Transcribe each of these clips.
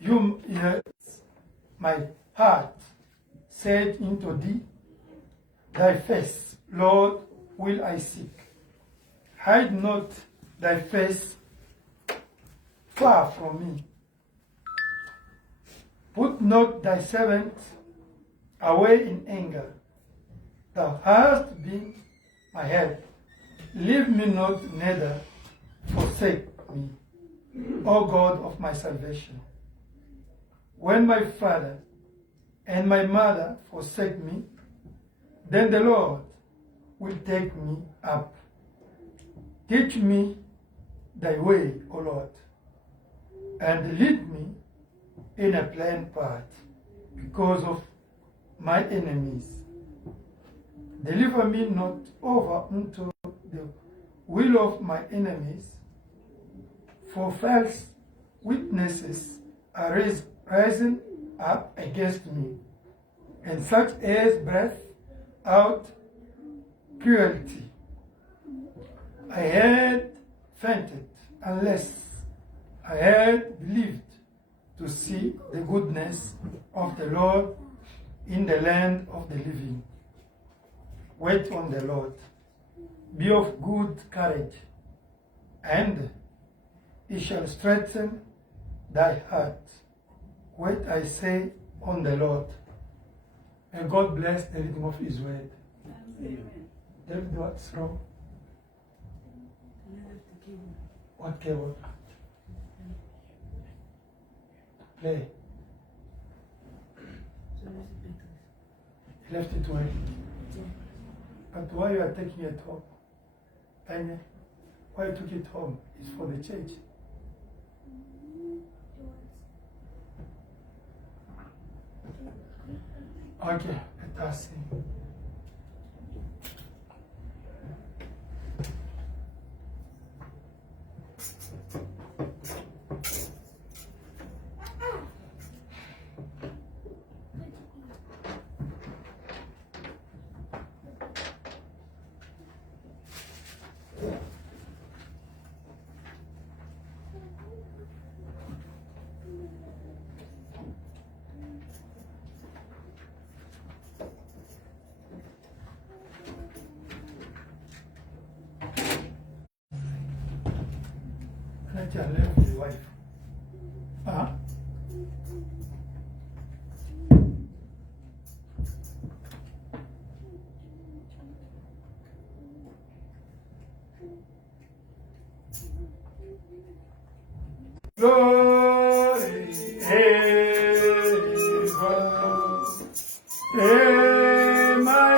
You my heart said into thee, thy face, Lord, will I seek. Hide not thy face far from me. Put not thy servant away in anger. Thou hast been my help. Leave me not, neither forsake me, O God of my salvation. When my father and my mother forsake me, then the Lord will take me up. Teach me thy way, O Lord, and lead me in a plain path because of my enemies. Deliver me not over unto the will of my enemies, for false witnesses are rising up against me, and such as breath out cruelty. I had fainted unless I had believed to see the goodness of the Lord in the land of the living. Wait on the Lord. Be of good courage, and he shall strengthen thy heart. Wait, I say, on the Lord. And God bless the reading of his word. Amen. David, what's wrong? What cable? Play. He left it where? But why you are taking it home? Tanya, why you took it home? It's for the church. Okay, let us sing. Let your left his wife. Huh? Glory, my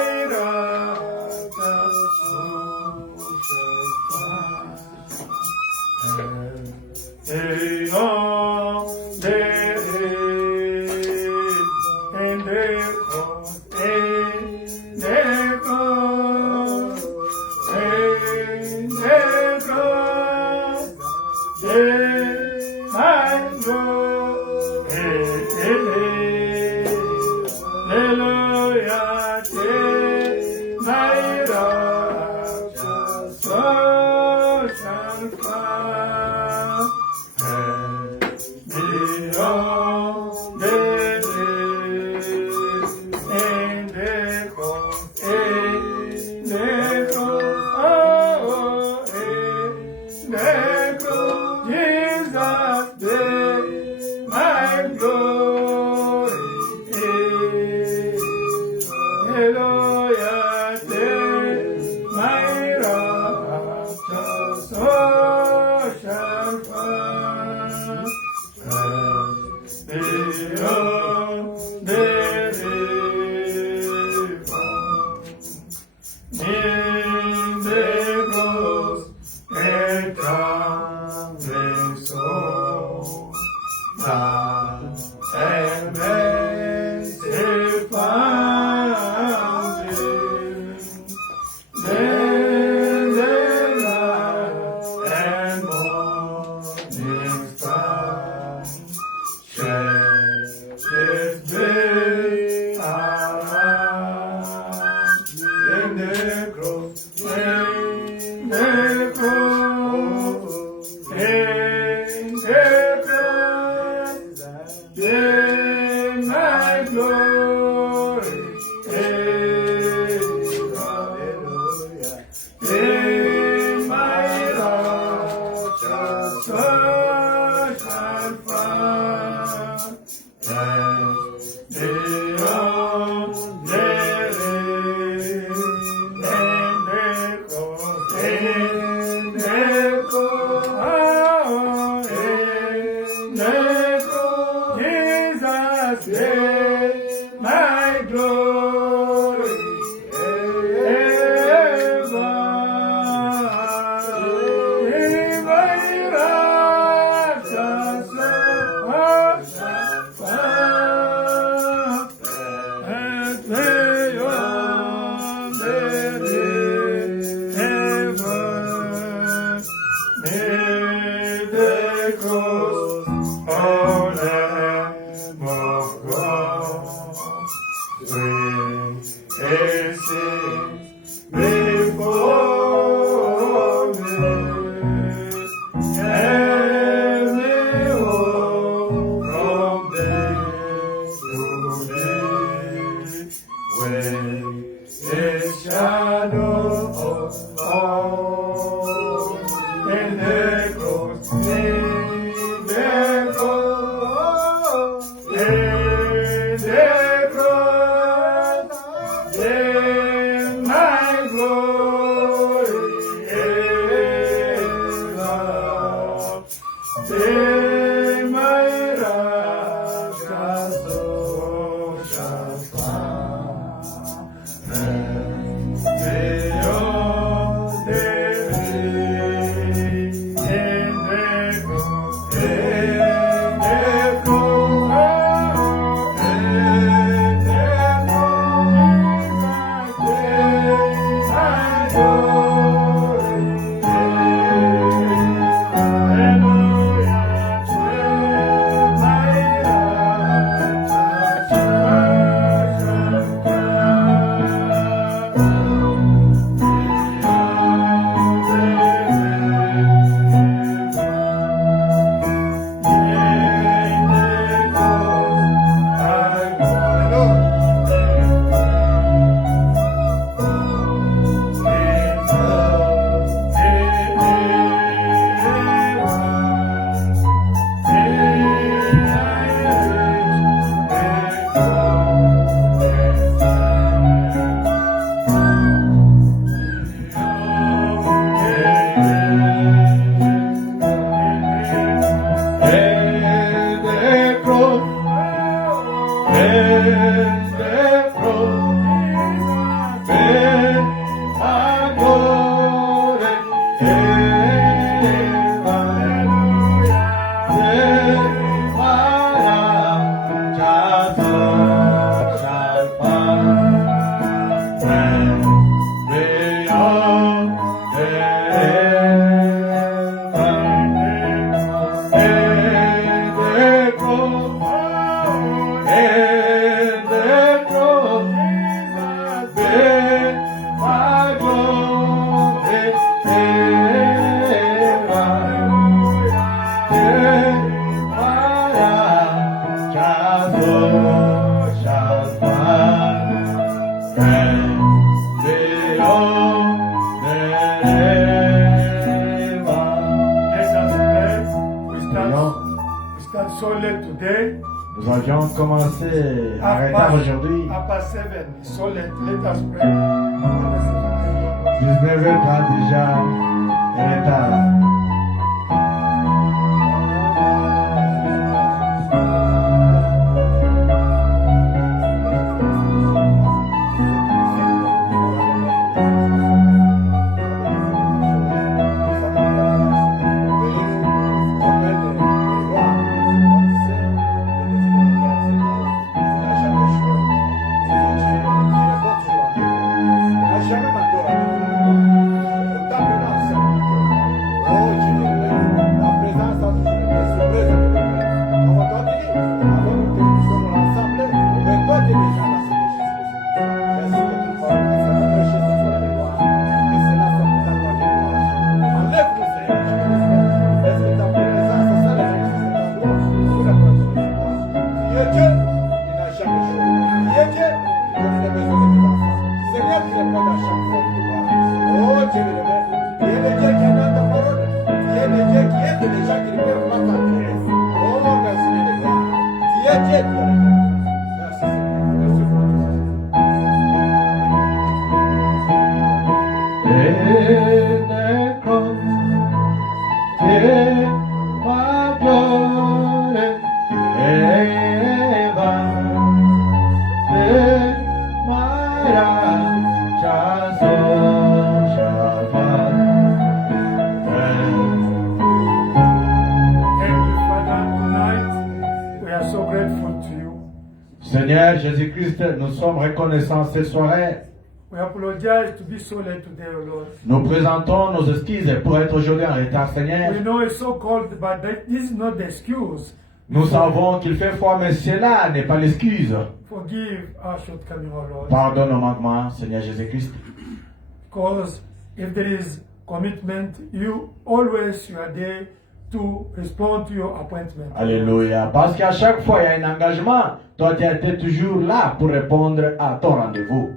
my glory ever. In my righteous heart, and may on the heaven, may the cross of Lamb of God bring sins before me, and the hope from day to day, when the shadow of all and the cross in the cross, in the cross, in my glory ever, in my righteous soul shall stand beyond the veil, in the cross, in the cross, in the cross, my glory, Today, nous avions commencé à retard aujourd'hui. Upper 7, so let us pray. 19h30 déjà, retard. Seigneur Jésus-Christ, nous sommes reconnaissants cette soirée. We apologize to be so late today, O Lord. Nous présentons nos excuses pour être aujourd'hui en retard, Seigneur. We know it's so cold, but this is not the excuse. Nous savons qu'il fait froid, mais cela n'est pas l'excuse. Forgive our shortcoming, O Lord. Pardonne nos manquements, Seigneur Jésus-Christ. Because if there is commitment, you are there to respond to your appointment. Alléluia. Parce qu'à chaque fois, il y a un engagement. Toi, tu étais toujours là pour répondre à ton rendez-vous.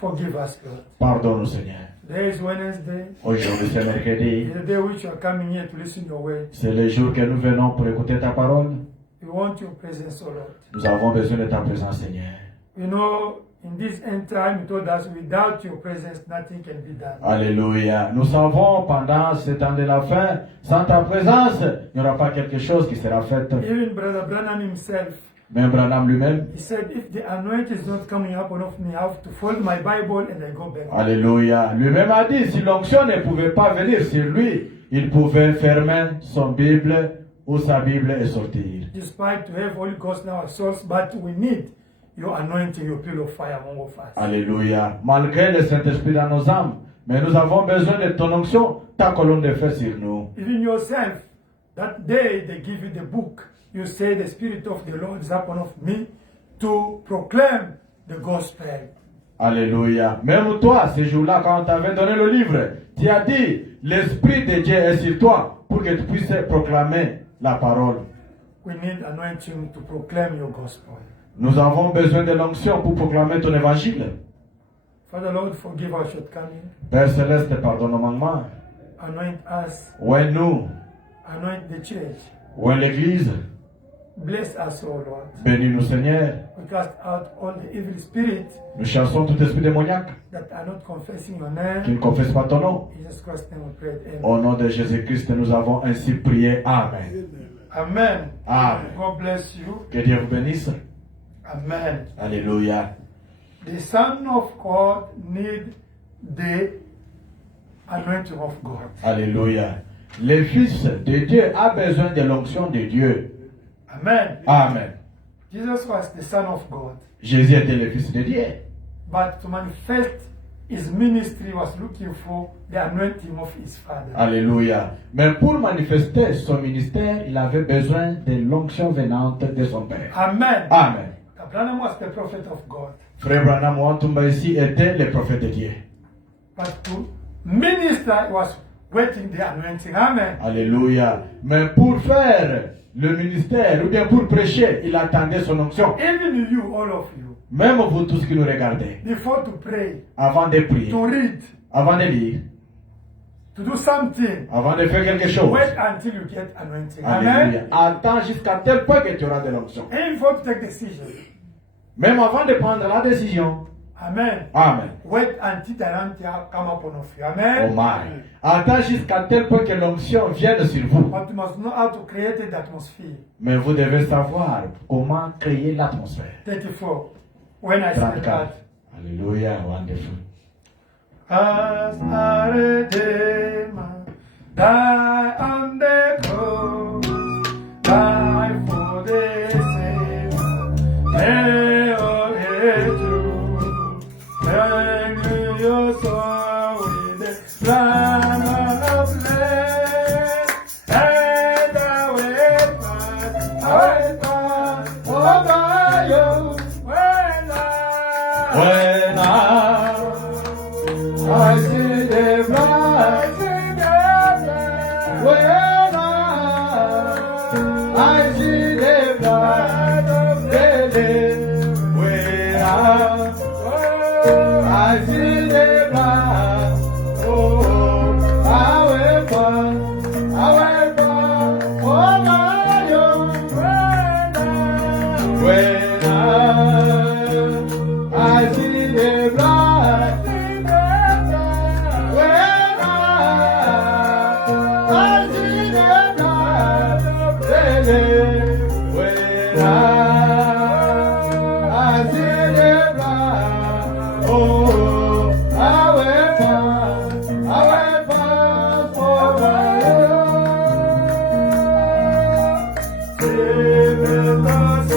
Forgive us, Lord. Pardonne-nous, Seigneur. Today is Wednesday. Aujourd'hui, c'est mercredi. It's the day which you are coming here to listen to your word. C'est le jour que nous venons pour écouter ta parole. We want your presence, O Lord. Nous avons besoin de ta présence, Seigneur. You know, in this end time, you told us, without your presence, nothing can be done. Alléluia. Nous savons pendant ce temps de la fin, sans ta présence, il n'y aura pas quelque chose qui sera fait. Even Brother Branham himself, Même Branham lui-même. he said, if the anointing is not coming up on me, I have to fold my Bible and I go back. Alléluia. Lui-même a dit, si l'onction ne pouvait pas venir sur lui, il pouvait fermer son Bible ou sa Bible et sortir. Despite to have Holy Ghost in our souls, but we need your anointing, your pillar of fire among of us. Alléluia. Malgré le Saint-Esprit dans nos âmes, mais nous avons besoin de ton onction, ta colonne de feu sur nous. Even yourself, that day they give you the book, you say the Spirit of the Lord is upon of me to proclaim the gospel. Alléluia. Même toi, ce jour-là, quand on t'avait donné le livre, tu as dit, l'Esprit de Dieu est sur toi pour que tu puisses proclamer la parole. We need anointing to proclaim your gospel. Nous avons besoin de l'onction pour proclamer ton évangile. Father Lord, forgive our shortcomings. Père Céleste, pardonne nos manquements. Anoint us. Ouais, nous, Anoint the church. ouais, l'Église. Bless us, O Lord. Bénis-nous, Seigneur. We cast out all the evil spirits Nous chassons tout esprit démoniaque that are not confessing your qui ne name. confesse pas ton nom. In Jesus Christ's name we pray. Amen. Au nom de Jésus-Christ, nous avons ainsi prié. Amen. Amen. Amen. God bless you. Que Dieu vous bénisse. Amen. Alléluia. The Son of God need the anointing of God. Alléluia. Le Fils de Dieu a besoin de l'onction de Dieu. Amen. Amen. Jesus was the Son of God, Jésus était le Fils de Dieu. but to manifest his ministry was looking for the anointing of his Father. Alléluia. Mais pour manifester son ministère, il avait besoin de l'onction venante de son Père. Amen. Amen. Abraham was the prophet of God, Frère Branham Wantumba ici était le prophète de Dieu. but to minister he was waiting the anointing. Amen. Alléluia. Mais pour faire le ministère ou bien pour prêcher, il attendait son onction. Even you, all of you, Même vous tous qui nous regardez, before to pray, avant de prier, to read, avant de lire, to do something, avant de faire quelque chose. wait until you get anointing. Alléluia. Amen. Attends jusqu'à tel point que tu auras de l'onction. And before to take decision. Même avant de prendre la décision. Amen. Amen. Wait until the anointing come upon of you. Oh Amen. my. Attends jusqu'à tel point que l'onction vienne sur vous. But you must know how to create the atmosphere. Mais vous devez savoir comment créer l'atmosphère. 34. When I said 34. that. Alléluia. Wonderful. As a redeemer, die on the cross, die for the Savior, never hate you, bring your soul with the Lamb of land, and away back, oh by you, when I see the blood, when I see the blood of the Lamb, when I see the blood, oh, I will burn, oh my own, when I see the blood. Save us,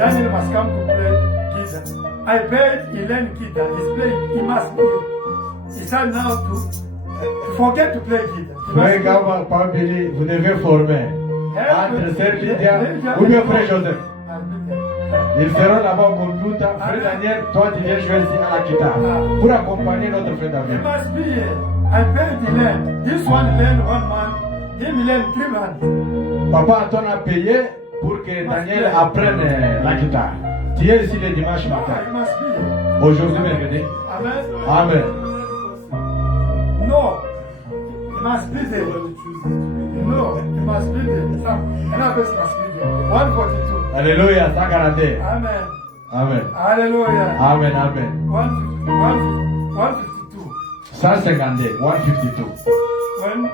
Daniel must come to play guitar. I paid, he learned guitar. He's playing, he must be. He said now to forget to play guitar. Frère Gama, Père Billy, vous devez former entre Sœur Lydia ou bien Frère Joseph. Ils seront là-bas au computer. Frère Daniel, toi tu viens jouer ici à la guitare pour accompagner notre frère He David. must be here. I paid, he learned. This one learned 1 month, him learned 3 months. Papa Anton a payé pour que Daniel apprenne la guitare. Tu es ici le dimanche matin. He must be here. Aujourd'hui, mercredi. Amen. Amen. No. He must be there. No, he must be there. Another person must be there. 142. Alléluia, 140. Amen. Amen. Hallelujah. Amen, amen. 152. 152, 152. When?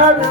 I don't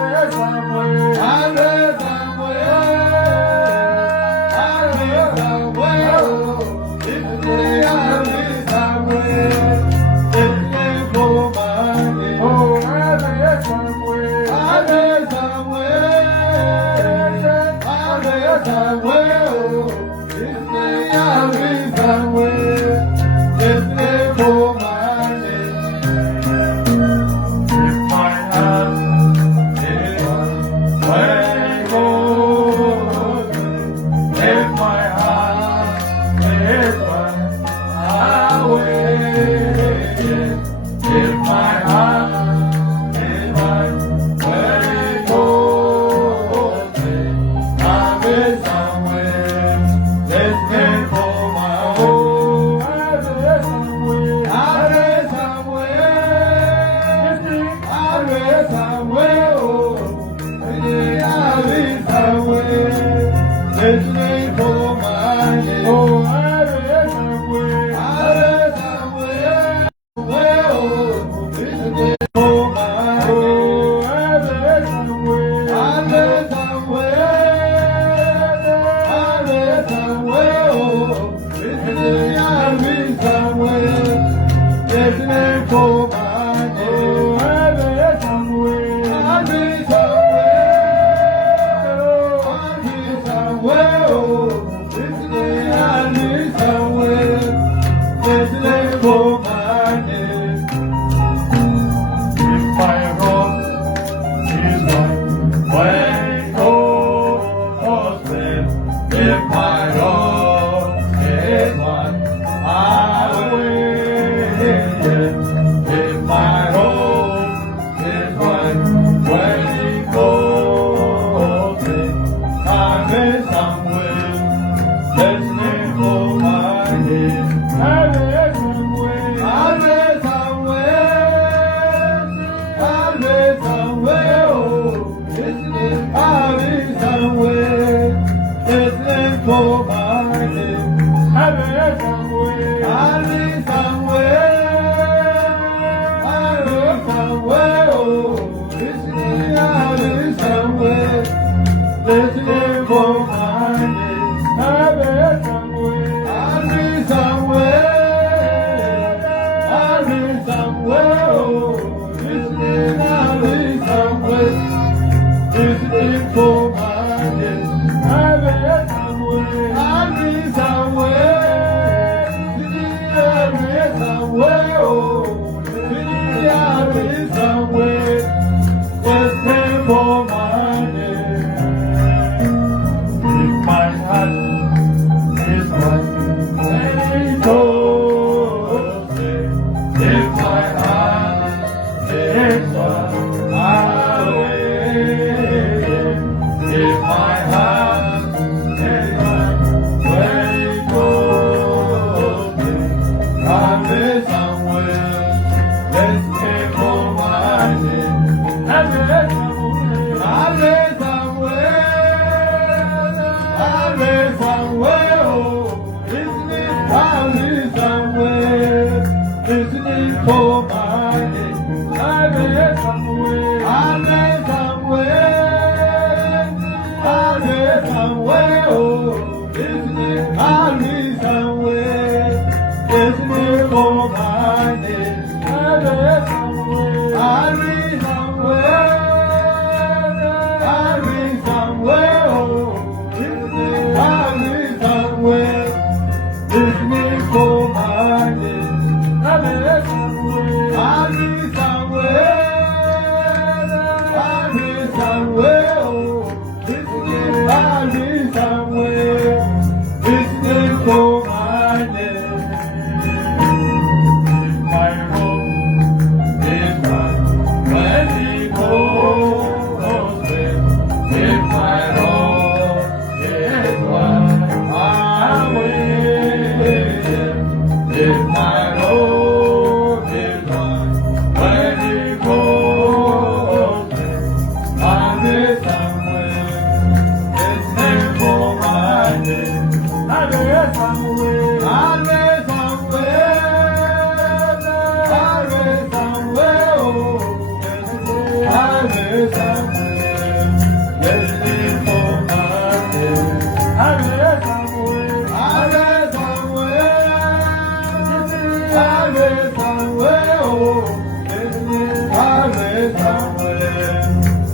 know. somewhere, oh, listening, I'll be somewhere, listening for my name. I'll be somewhere, I'll be somewhere, I'll be somewhere, oh, listening, I'll be somewhere, listening for my name. I'll be somewhere, I'll be somewhere. I'll be somewhere, oh, listening, I'll be somewhere, listening for my name. My home is mine, when he goes with, if my home is one, I'm with him, if my home is one, when he goes with, I'll be somewhere, listening for my name. I'll be somewhere, I'll be somewhere, I'll be somewhere, oh, I'll be somewhere, listening for my name. I'll be somewhere, I'll be somewhere, I'll be somewhere, oh, listening, I'll be somewhere,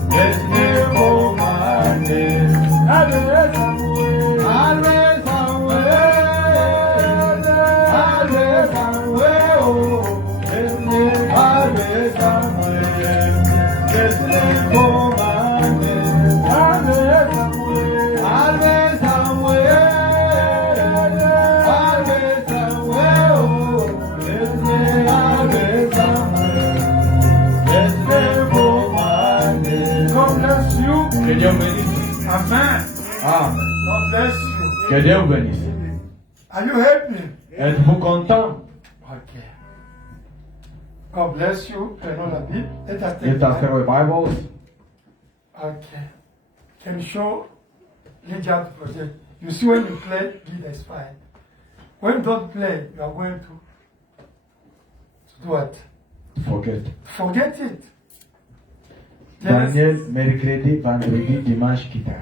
listening for my name. I'll be somewhere, I'll be somewhere, I'll be somewhere, oh, listening, I'll be somewhere, listening for my name. I'll be somewhere, I'll be somewhere, I'll be somewhere, oh, listening, I'll be somewhere, listening for my name. God bless you. Que Dieu bénisse. Amen. Amen. God bless you. Que Dieu bénisse. Are you happy? Êtes-vous content? Ok. God bless you. Prenons la Bible. Let us take Let us take time. our Bibles. Okay. Can you show Lydia the project? You see when you play, leader is fine. When you don't play, you are going to do what? Forget. Forget it. Genesis. Daniel, mercredi, vendredi, dimanche, quitter.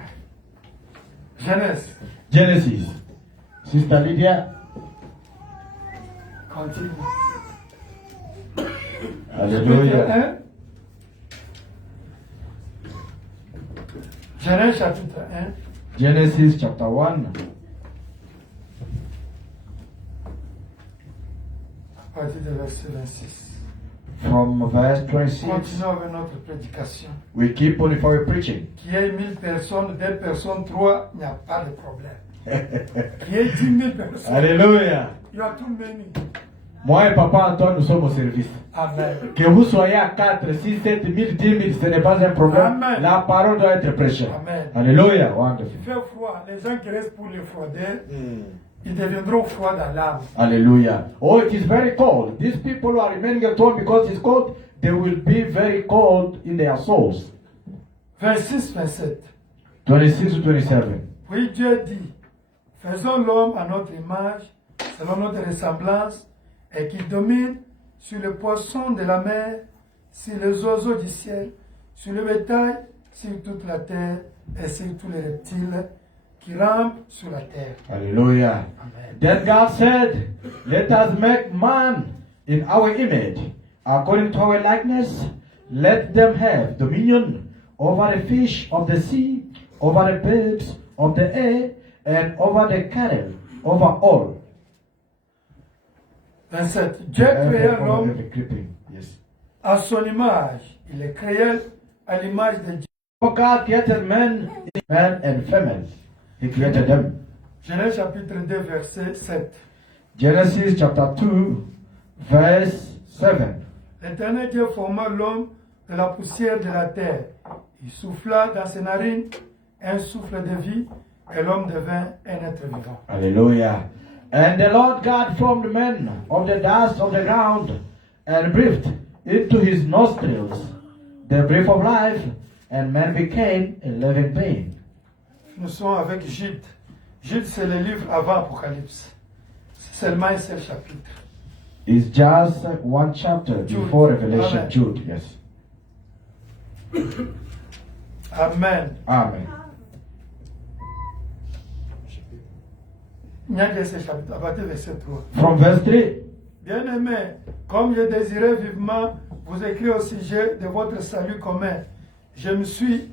Genesis. Genesis. Sister Lydia. Continue. Alléluia. Hein? Genèse chapitre 1. Genesis chapter 1. À partir du verset 26. From verse 26. Continuons avec notre prédication. We keep on for preaching. Qu'il y ait 1000 personnes, 2 personnes, 3, il n'y a pas de problème. Qu'il y ait 10 000 personnes. Alléluia. You are too many. Moi et Papa Antoine, nous sommes au service. Amen. Que vous soyez à 4, 6, 7 000, 10 000, ce n'est pas un problème. Amen. La parole doit être prêchée. Amen. Alléluia. Wonderful. Il fait froid. Les gens qui restent pour les froider, ils deviendront froids dans l'âme. Hallelujah. Oh, it is very cold. These people who are remaining at home because it's cold, they will be very cold in their souls. 26, 27. 26 to 27. Puis Dieu dit, faisons l'homme à notre image, selon notre ressemblance, et qu'il domine sur les poissons de la mer, sur les oiseaux du ciel, sur le bétail, sur toute la terre, et sur tous les reptiles qui rampent sur la terre. Hallelujah. Amen. Then God said, let us make man in our image, according to our likeness. Let them have dominion over the fish of the sea, over the birds of the air, and over the cattle, over all. 27. Dieu créa Over l'homme every creeping. Yes. à son image. Il est créé à l'image de Dieu. For God created man and female. He created them. Genèse chapitre 2, verset 7. Genesis chapter 2, verse 7. L'Éternel Dieu forma l'homme de la poussière de la terre. Il souffla dans ses narines un souffle de vie, et l'homme devint un être vivant. Hallelujah. And the Lord God formed man of the dust of the ground and breathed into his nostrils the breath of life, and man became a living being. Nous sommes avec Jude. Jude, c'est le livre avant Apocalypse. C'est seulement un seul chapitre. It's just one chapter Jude. before Revelation. Amen. Jude, yes. Amen. Amen. Nyangese chapitre, à partir du verset 3. From verse 3. Bien-aimés, comme je désirais vivement vous écrire au sujet de votre salut commun, je me suis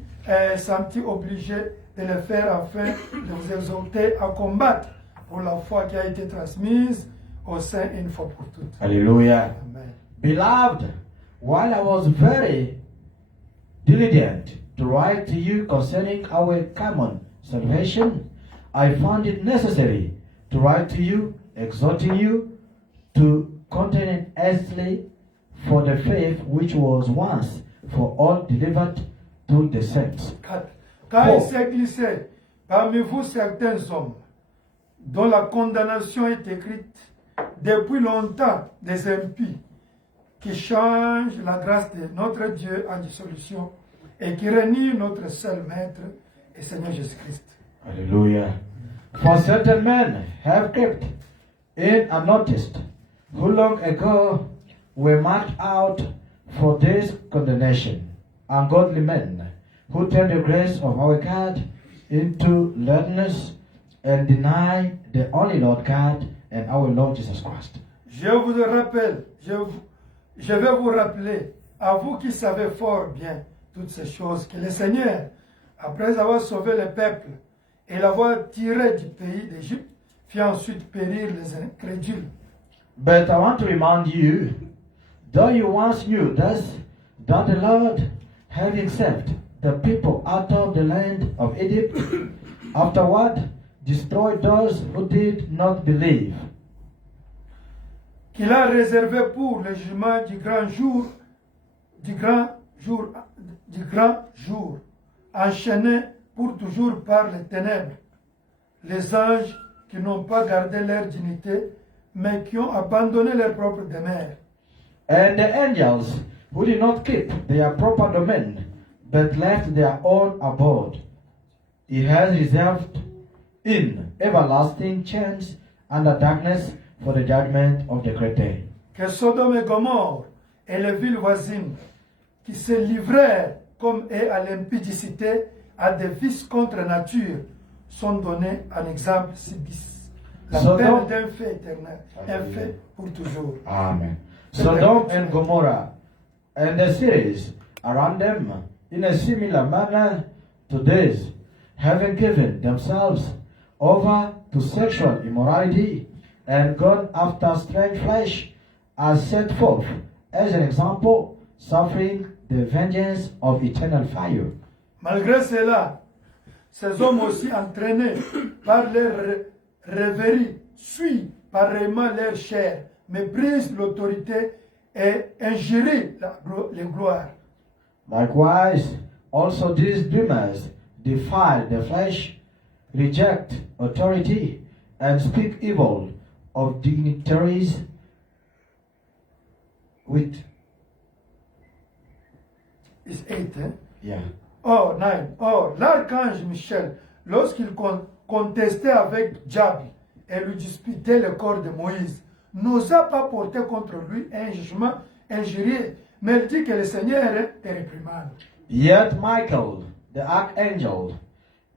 senti obligé de le faire afin de vous exhorter à combattre pour la foi qui a été transmise au sein une fois pour toutes. Hallelujah. Amen. Beloved, while I was very diligent to write to you concerning our common salvation, I found it necessary to write to you, exhorting you to contend earnestly for the faith which was once for all delivered to the saints. Car il s'est glissé parmi vous certains hommes dont la condamnation est écrite depuis longtemps des impies qui changent la grâce de notre Dieu en dissolution et qui renient notre seul Maître et Seigneur Jésus-Christ. Hallelujah. For certain men have kept in unnoticed who long ago were marked out for this condemnation, ungodly men who turn the grace of our God into lewdness and deny the only Lord God and our Lord Jesus Christ. Je vous le rappelle, je vais vous rappeler, à vous qui savez fort bien toutes ces choses, que le Seigneur, après avoir sauvé le peuple et l'avoir tiré du pays d'Égypte, fit ensuite périr les incrédules. But I want to remind you, though you once knew this, that the Lord, having saved the people out of the land of Egypt, afterward destroyed those who did not believe. Qu'il a réservé pour le jugement du grand jour, enchaînés pour toujours par les ténèbres, les anges qui n'ont pas gardé leur dignité, mais qui ont abandonné leur propre demeure. And the angels who did not keep their proper domain, but left their own abode, he has reserved in everlasting chains under darkness for the judgment of the great day. Que Sodome et Gomorrhe et les villes voisines qui se livrèrent comme eux à l'impudicité, à des vices contre nature, sont donnés en exemple si bis. La peine d'un fait éternel, un fait pour toujours. Amen. Sodom and Gomorrah and the cities around them in a similar manner to this, having given themselves over to sexual immorality and gone after strange flesh, are set forth as an example, suffering the vengeance of eternal fire. Malgré cela, ces hommes aussi entraînés par leur rêverie suivent pareillement leur chair, méprisent l'autorité et injurient les gloires. Likewise, also these dreamers defile the flesh, reject authority, and speak evil of dignitaries with... It's 8, hein? Yeah. Or, 9. Or, l'archange Michel, lorsqu'il contestait avec Diable et lui disputait le corps de Moïse, n'osa pas porter contre lui un jugement injurieux, mais il dit que le Seigneur te réprimande. Yet Michael, the archangel,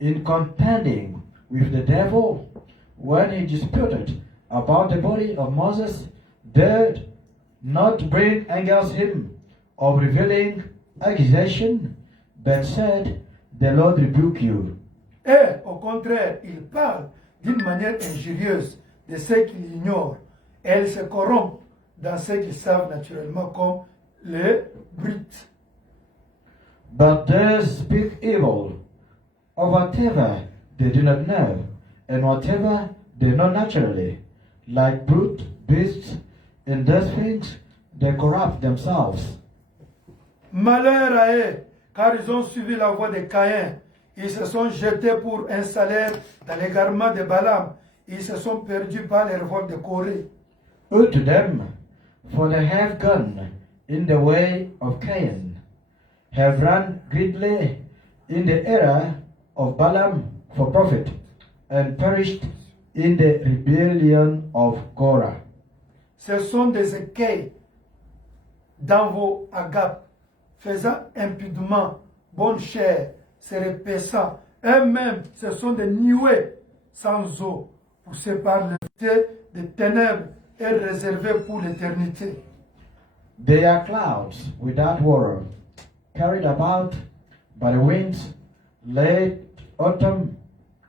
in contending with the devil, when he disputed about the body of Moses, dared not bring against him of revealing accusation, but said, "The Lord rebuke you." Et au contraire, il parle d'une manière injurieuse de ceux qui l'ignorent, et il se corrompt dans ceux qui savent naturellement comme les brutes. But they speak evil of whatever they do not know, and whatever they know naturally, like brute beasts. In those things they corrupt themselves. Malheur à eux, car ils ont suivi la voie de Caïn. Ils se sont jetés pour un salaire dans l'égarement de Balaam. Ils se sont perdus par les révoltes de Corée. Woe to them, for they have gone in the way of Cain, have run greedily in the error of Balaam for profit, and perished in the rebellion of Korah. Ce sont des écueils dans vos agapes, faisant impudement bonne chair, se repaissant. Eux-mêmes, ce sont des nuées sans eau, poussé par le vent des ténèbres est réservé pour l'éternité. They are clouds without water, carried about by the winds, late autumn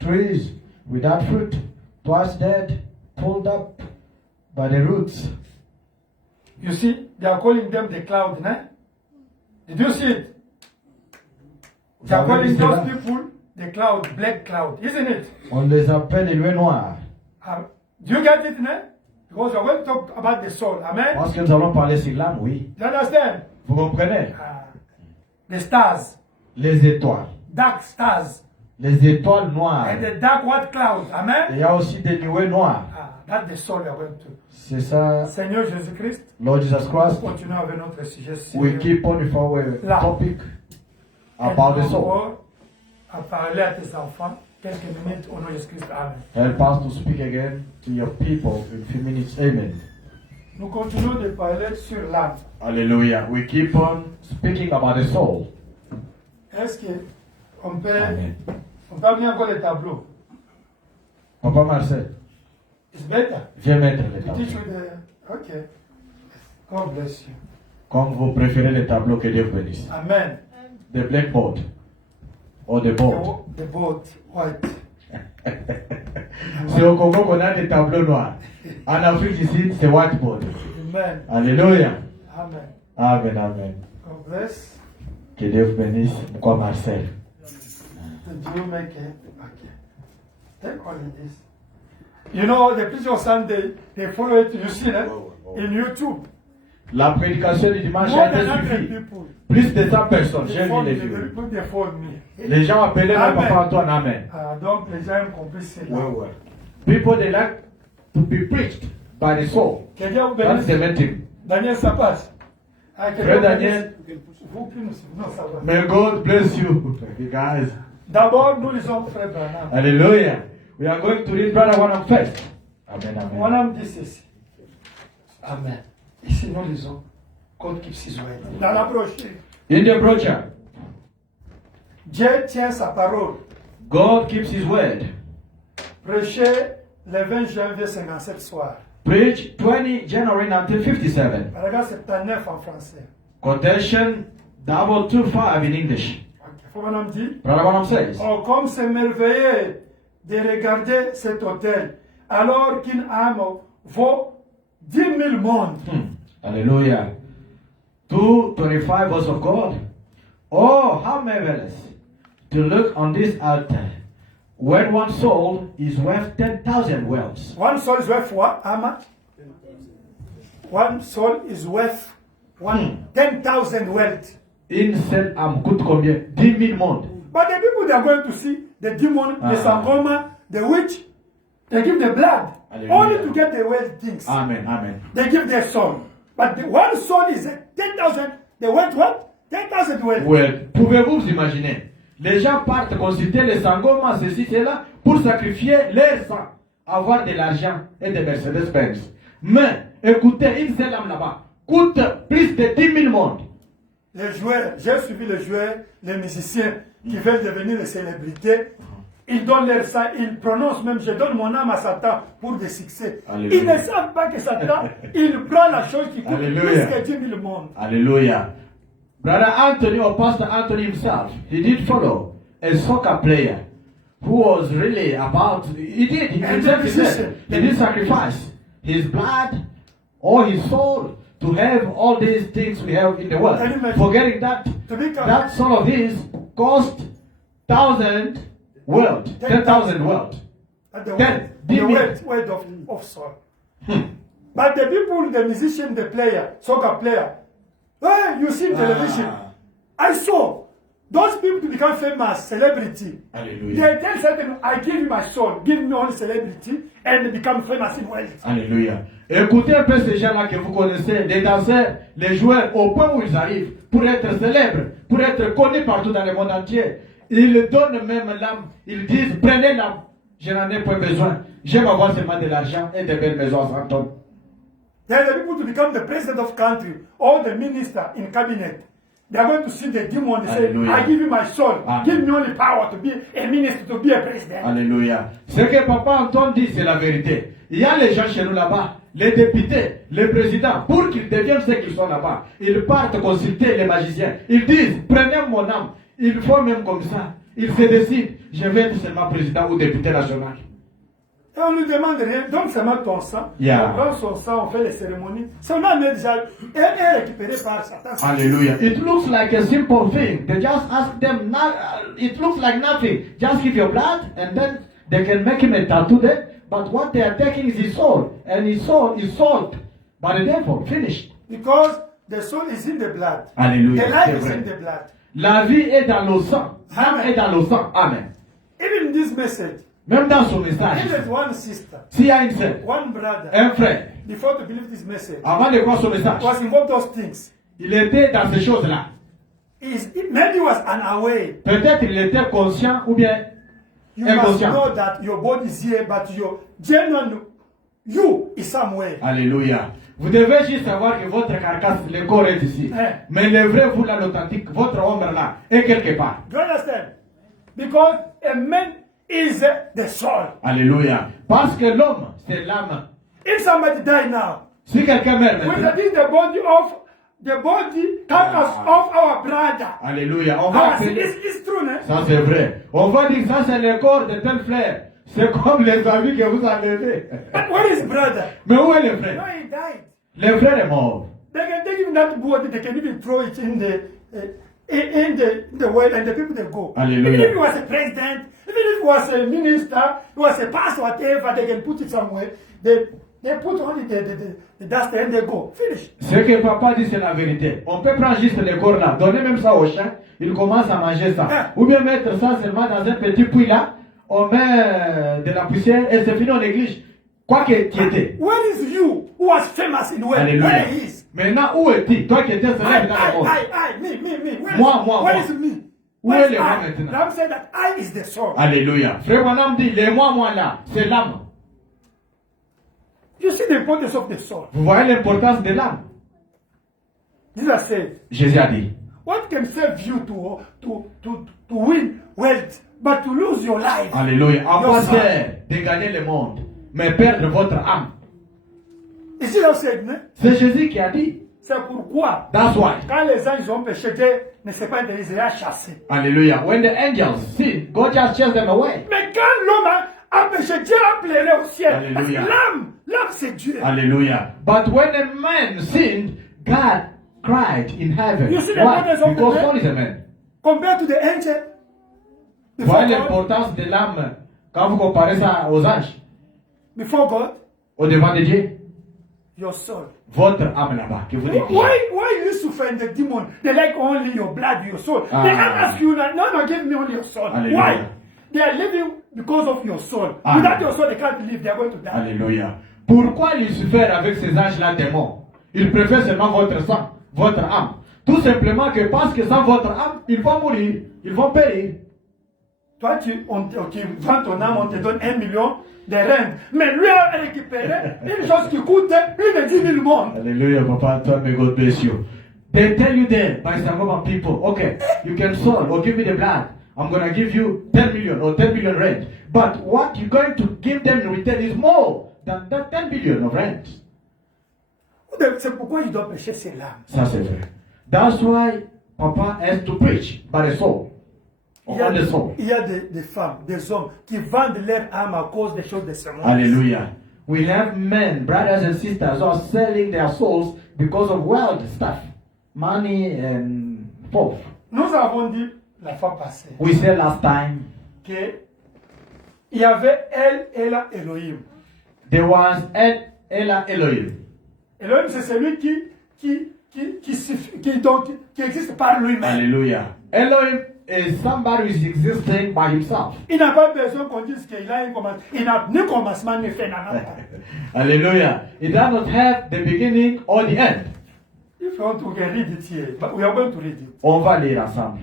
trees without fruit, twice dead, pulled up by the roots. You see, they are calling them the cloud, né? Did you see it? They are calling those people the cloud, black cloud, isn't it? On les appelle les nuées noires. Do you get it, né? Because we're going to talk about the soul, amen? Parce que nous allons parler sur l'âme, oui. Do you understand? Vous comprenez? The stars, Les étoiles. dark stars, Les étoiles noires. and the dark white clouds, Il amen? y a aussi des nuées noires. That's the soul we are going to. C'est ça, Seigneur Jésus-Christ, Lord Jesus Christ. continuons avec notre sujet. We keep on with our Là. topic about the soul. Encore à parler à tes enfants quelques minutes au nom de Jésus-Christ. Amen. Help us to speak again to your people in a few minutes. Amen. Nous continuons de parler sur l'âme. Hallelujah. We keep on speaking about the soul. Est-ce qu'on peut, Amen. on peut amener encore les tableaux? Papa Marcel, It's better. viens mettre les To tableaux. teach with the, okay. God bless you. Comme vous préférez les tableaux, que Dieu vous bénisse. Amen. The blackboard or the board. The boat, white. C'est au Congo qu'on a des tableaux noirs. En Afrique ici, c'est whiteboard. Amen. Alléluia. Amen. Amen, amen. God bless. Que Dieu vous bénisse. Quoi, Marcel? Did you make it? Okay. Take all of this. You know, the preaching on Sunday, they follow it, you see that, in YouTube. La prédication du dimanche More a été than 100 suivie. people. Plus de 100 personnes. J'ai They vu phone les me, vues. they phone me. Les gens appelaient mon Amen. papa Antoine. Amen. Donc, les gens aiment qu'on puisse c'est là. People, they like to be preached by the soul. Que Dieu vous That's bénisse. the main thing. Daniel, ça passe. Ah, que Dieu Frère vous Daniel. bénisse. Vous qui nous suivez, non, ça va. May God bless you. You guys. D'abord, nous lisons Frère Branham. Hallelujah. We are going to read Brother Wanham first. Amen, amen. Branham dit ceci. Amen. Ici, nous lisons God keeps his word. Dans la brochure, In the brochure, Dieu tient sa parole. God keeps his word. Prêché le 20 janvier 57 soir. Preach 20 January 1957. Paragraphe 79 en français. Quotation 225 in English. Frère Branham dit, Brother Wanham says, oh, comme c'est merveilleux de regarder cet hôtel, alors qu'une âme vaut 10 000 mondes. Hallelujah. 225 verse of God. Oh, how marvelous to look on this altar when one soul is worth 10,000 worlds. One soul is worth what? How much? One soul is worth 10,000 wealth. Une seule âme coûte combien? 10 000 mondes. But the people they are going to see, the demon, the sangoma, the witch, they give the blood. Hallelujah. Only to get the wealth things. Amen, amen. They give their soul. But the one soul is 10,000. They want what? 10,000 wealth. Ouais. Pouvez-vous vous imaginer? Les gens partent consulter les sangomas, ceci, cela, pour sacrifier leur sang, avoir de l'argent et des Mercedes-Benz. Mais, écoutez, une seule âme là-bas coûte plus de 10 000 mondes. Les joueurs, j'ai suivi les joueurs, les musiciens qui veulent devenir des célébrités. Ils donnent leur sang, ils prononcent même, je donne mon âme à Satan pour des succès. Alléluia. Ils ne savent pas que Satan, il prend la chose qui coûte Alléluia. plus que 10 000 mondes. Hallelujah. Brother Anthony or Pastor Anthony himself, he did follow a soccer player who was really about, he did sacrifice his blood or his soul to have all these things we have in the world. Forgetting that that soul of his cost 1,000 world, 10,000 world. At the Then, word of soul. But the people, the musician, the player, soccer player, hey, you see television. I saw those people to become famous, celebrity. Hallelujah. They tell certain, I give you my soul, give me all celebrity, and become famous in wealth. Alléluia. Écoutez un peu ces gens-là que vous connaissez, les danseurs, les joueurs, au point où ils arrivent, pour être célèbres, pour être connus partout dans le monde entier. Ils donnent même l'âme. Ils disent, prenez l'âme. Je n'en ai pas besoin. J'aime avoir seulement de l'argent et de belles maisons à 100 tonnes. There are the people to become the president of country or the minister in cabinet. they are going to see the demon and say, Hallelujah. I give you my soul. Amen. Give me only power to be a minister, to be a president. Alléluia. Ce que papa Antoine dit, c'est la vérité. Il y a les gens chez nous là-bas, les députés, les présidents, pour qu'ils deviennent ceux qu'ils sont là-bas, ils partent consulter les magiciens. Ils disent, prenez mon âme. Ils font même comme ça. Ils se décident, je vais être seulement président ou député national. Et on lui demande rien, donc seulement ton sang. Yeah. On prend son sang, on fait les cérémonies. Seulement, on est déjà est récupéré par Satan. Hallelujah. It looks like a simple thing. They just ask them, it looks like nothing. Just give your blood and then they can make him a tattoo there. But what they are taking is his soul. And his soul is sold by the devil. Finished. Because the soul is in the blood. Alléluia. The life C'est is vrai. in the blood. La vie est dans le sang. L'âme est dans le sang. Amen. Even in this message, Même dans son message, if there's one sister, s'il y a une sœur, one brother, un frère, before to believe this message, avant de croire son message, was involved those things. il était dans ces choses-là. Maybe he was unaware. Peut-être il était conscient ou bien You must inconscient. know that your body is here, but your genuine you is somewhere. Alléluia. Vous devez juste savoir que votre carcasse, le corps est ici. Mais le vrai vous là, l'authentique, votre ombre là, est quelque part. Do you understand? Because a man is the soul. Alléluia. Parce que l'homme, c'est l'âme. If somebody die now, Si quelqu'un meurt we maintenant, release the body carcass of our brother. Alléluia. On va appeler. It's true, né? Ça c'est vrai. On va dire ça c'est le corps de tel frère. C'est comme les amis que vous avez fait. But where is brother? Mais où est le No, frère? he died. Le frère est mort. They can take even that body, they can even throw it in the world, and the people they go. Hallelujah. Even if he was a president, even if he was a minister, he was a pastor, whatever, they can put it somewhere. They put only the dust and they go. Finish. Ce que papa dit, c'est la vérité. On peut prendre juste le corps là, donner même ça au chien, il commence à manger ça. Ou bien mettre ça seulement dans un petit puits là, on met de la poussière et c'est fini, on néglige. Quoi que tu étais. Where is you who was famous in the world? Alléluia. Where he is? Maintenant, où es-tu? Toi qui étais célèbre dans le monde. Me. Moi. Where is me? Où Where est is le moi I? maintenant? Ram said that I is the soul. Alléluia. Frère Branham dit, le moi là, c'est l'âme. You see the importance of the soul. Vous voyez l'importance de l'âme? Jesus said, Jésus a dit, what can save you to win wealth, but to lose your life? Alléluia. En Your quoi soul. sert de gagner le monde, mais perdre votre âme? Et Jesus said, né? C'est Jésus qui a dit. C'est pourquoi, That's why. quand les anges ont péché, Dieu ne s'est pas interdit, il a chassé. Hallelujah. When the angels sin, God just chased them away. Mais quand l'homme a péché, Dieu a pleuré au ciel. Alléluia. L'âme c'est Dieu. Hallelujah. But when a man sinned, God cried in heaven. You see the Why? importance of the Because man? God is a man. Compared to the angel. Voilà Before God, l'importance de l'âme quand vous comparez ça aux anges. before God, Au devant de Dieu, your soul. votre âme là-bas, que vous dites. Why you suffer in the demon? They like only your blood, your soul. Ah. They can't ask you, no, give me only your soul. Hallelujah. Why? They are living because of your soul. Ah. Without your soul, they can't live. They are going to die. Alléluia. Pourquoi Lucifer avec ces anges-là démons? Il préfère seulement votre sang, votre âme. Tout simplement que parce que sans votre âme, ils vont mourir, ils vont périr. Toi, tu vends ton âme, on te donne 1 million de rentes. Mais lui a récupéré une chose qui coûte plus de 10 000 mondes. Hallelujah, Papa Antoine, may God bless you. They tell you there by some of people, okay, you can sold or give me the blood. I'm going to give you 10 million or 10 million rent. But what you're going to give them in return is more than that 10 million of rent. C'est pourquoi il doit prêcher ses larmes. Ça c'est vrai. That's why Papa has to preach by the soul. Il y a, On the soul. il y a des femmes, des hommes qui vendent leur âme à cause des choses de ce monde. Hallelujah. We have men, brothers and sisters who are selling their souls because of world stuff. Money and wealth. Nous avons dit la fois passée We said last time que il y avait Ella, Elohim. there was Ella Elohim. Elohim, c'est celui qui existe par lui-même. Hallelujah. Elohim is somebody who is existing by himself. Il n'a pas besoin qu'on dise qu'il a un commencement. Il n'a ni commencement ni fin. Hallelujah. It does not have the beginning or the end. If you want to read it here, but we are going to read it. On va lire ensemble.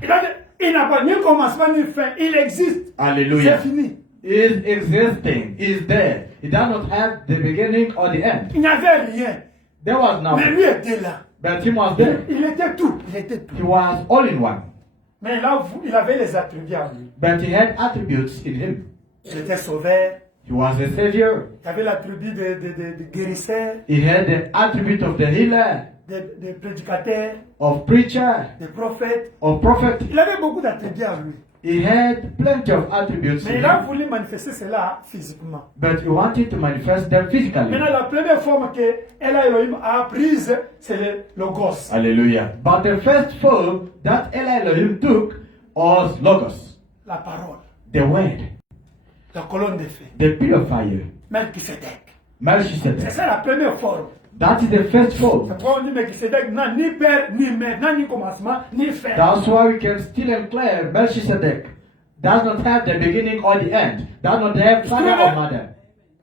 Il n'a pas ni commencement ni fin. Il existe. Hallelujah. C'est fini. Is existing, is there. It does not have the beginning or the end. Il n'y avait rien. There was Mais nothing. lui était là. But him was there. Il était tout. Il était tout. He was all in one. Mais là, il avait les attributs en lui. But he had attributes in him. Il était sauveur. He was a savior. Il avait l'attribut de guérisseur, He had the attribute of the healer, de prédicateur, of preacher, de prophète. of prophet. Il avait beaucoup d'attributs en lui. He had plenty of attributes Mais in il a him. voulu manifester cela physiquement. But he wanted to manifest them physically. Maintenant, la première forme que Elohim a prise, c'est le Logos. Hallelujah. But the first form that Elohim took was Logos, La parole, the word, la colonne de feu, the pillar of fire, Melchisedec. C'est Melchizedek. ça la première forme. That is the first form. C'est pourquoi on dit Melchisedec n'a ni père, ni mère, n'a ni commencement, ni fin. That's why we can still declare Melchizedek does not have the beginning or the end. Does not have father or mother.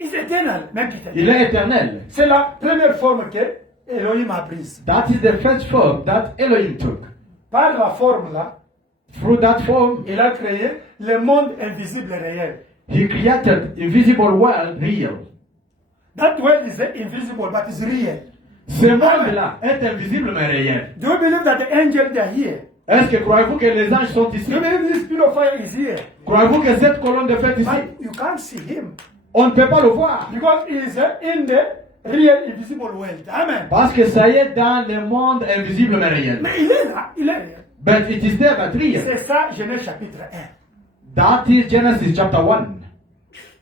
Il est éternel, Melchisedec. Il est éternel. C'est la première forme que Elohim a prise. That is the first form that Elohim took. Par la forme là, Through that form, il a créé le monde invisible et réel. he created invisible world real. That world is invisible, but it's real. Ce monde-là est invisible mais réel. Do you believe that the angels are here? Est-ce que croyez-vous que les anges sont ici? Do you believe this pillar of fire is here? Croyez-vous que cette colonne de feu est ici? But you can't see him On ne peut pas le voir. because he is in the real invisible world. Amen. Parce que ça y est dans le monde invisible mais réel. Mais il est là, il est là. But it is there but real. C'est ça, Genèse chapitre 1. That is Genesis chapter 1.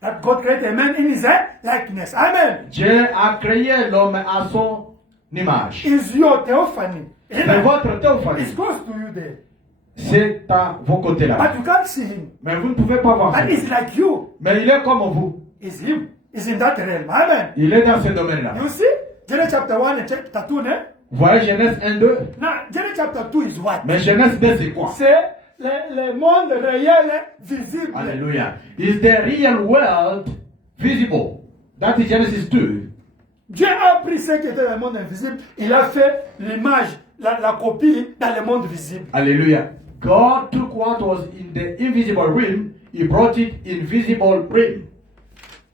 That God created a man in his likeness. Amen. Dieu a créé l'homme à son image. Is your theophany. C'est Amen. votre théophanie. It's close to you there. C'est à vos côtés là. But you can't see him. Mais vous ne pouvez pas voir. But he's like you. Mais il est comme vous. Is him. Is in that realm. Amen. Il est dans ce domaine-là. You see? Genesis chapter 1 and chapter 2, ne? Vous voyez Genèse 1, 2. Now, Genesis chapter 2 is what? Mais Genèse 2 c'est quoi? C'est le monde réel visible. Alléluia. Is the real world visible? That is Genesis 2. Dieu a pris ce qui était dans le monde invisible, il a fait l'image, la copie dans le monde visible. Hallelujah. God took what was in the invisible realm, He brought it in visible realm.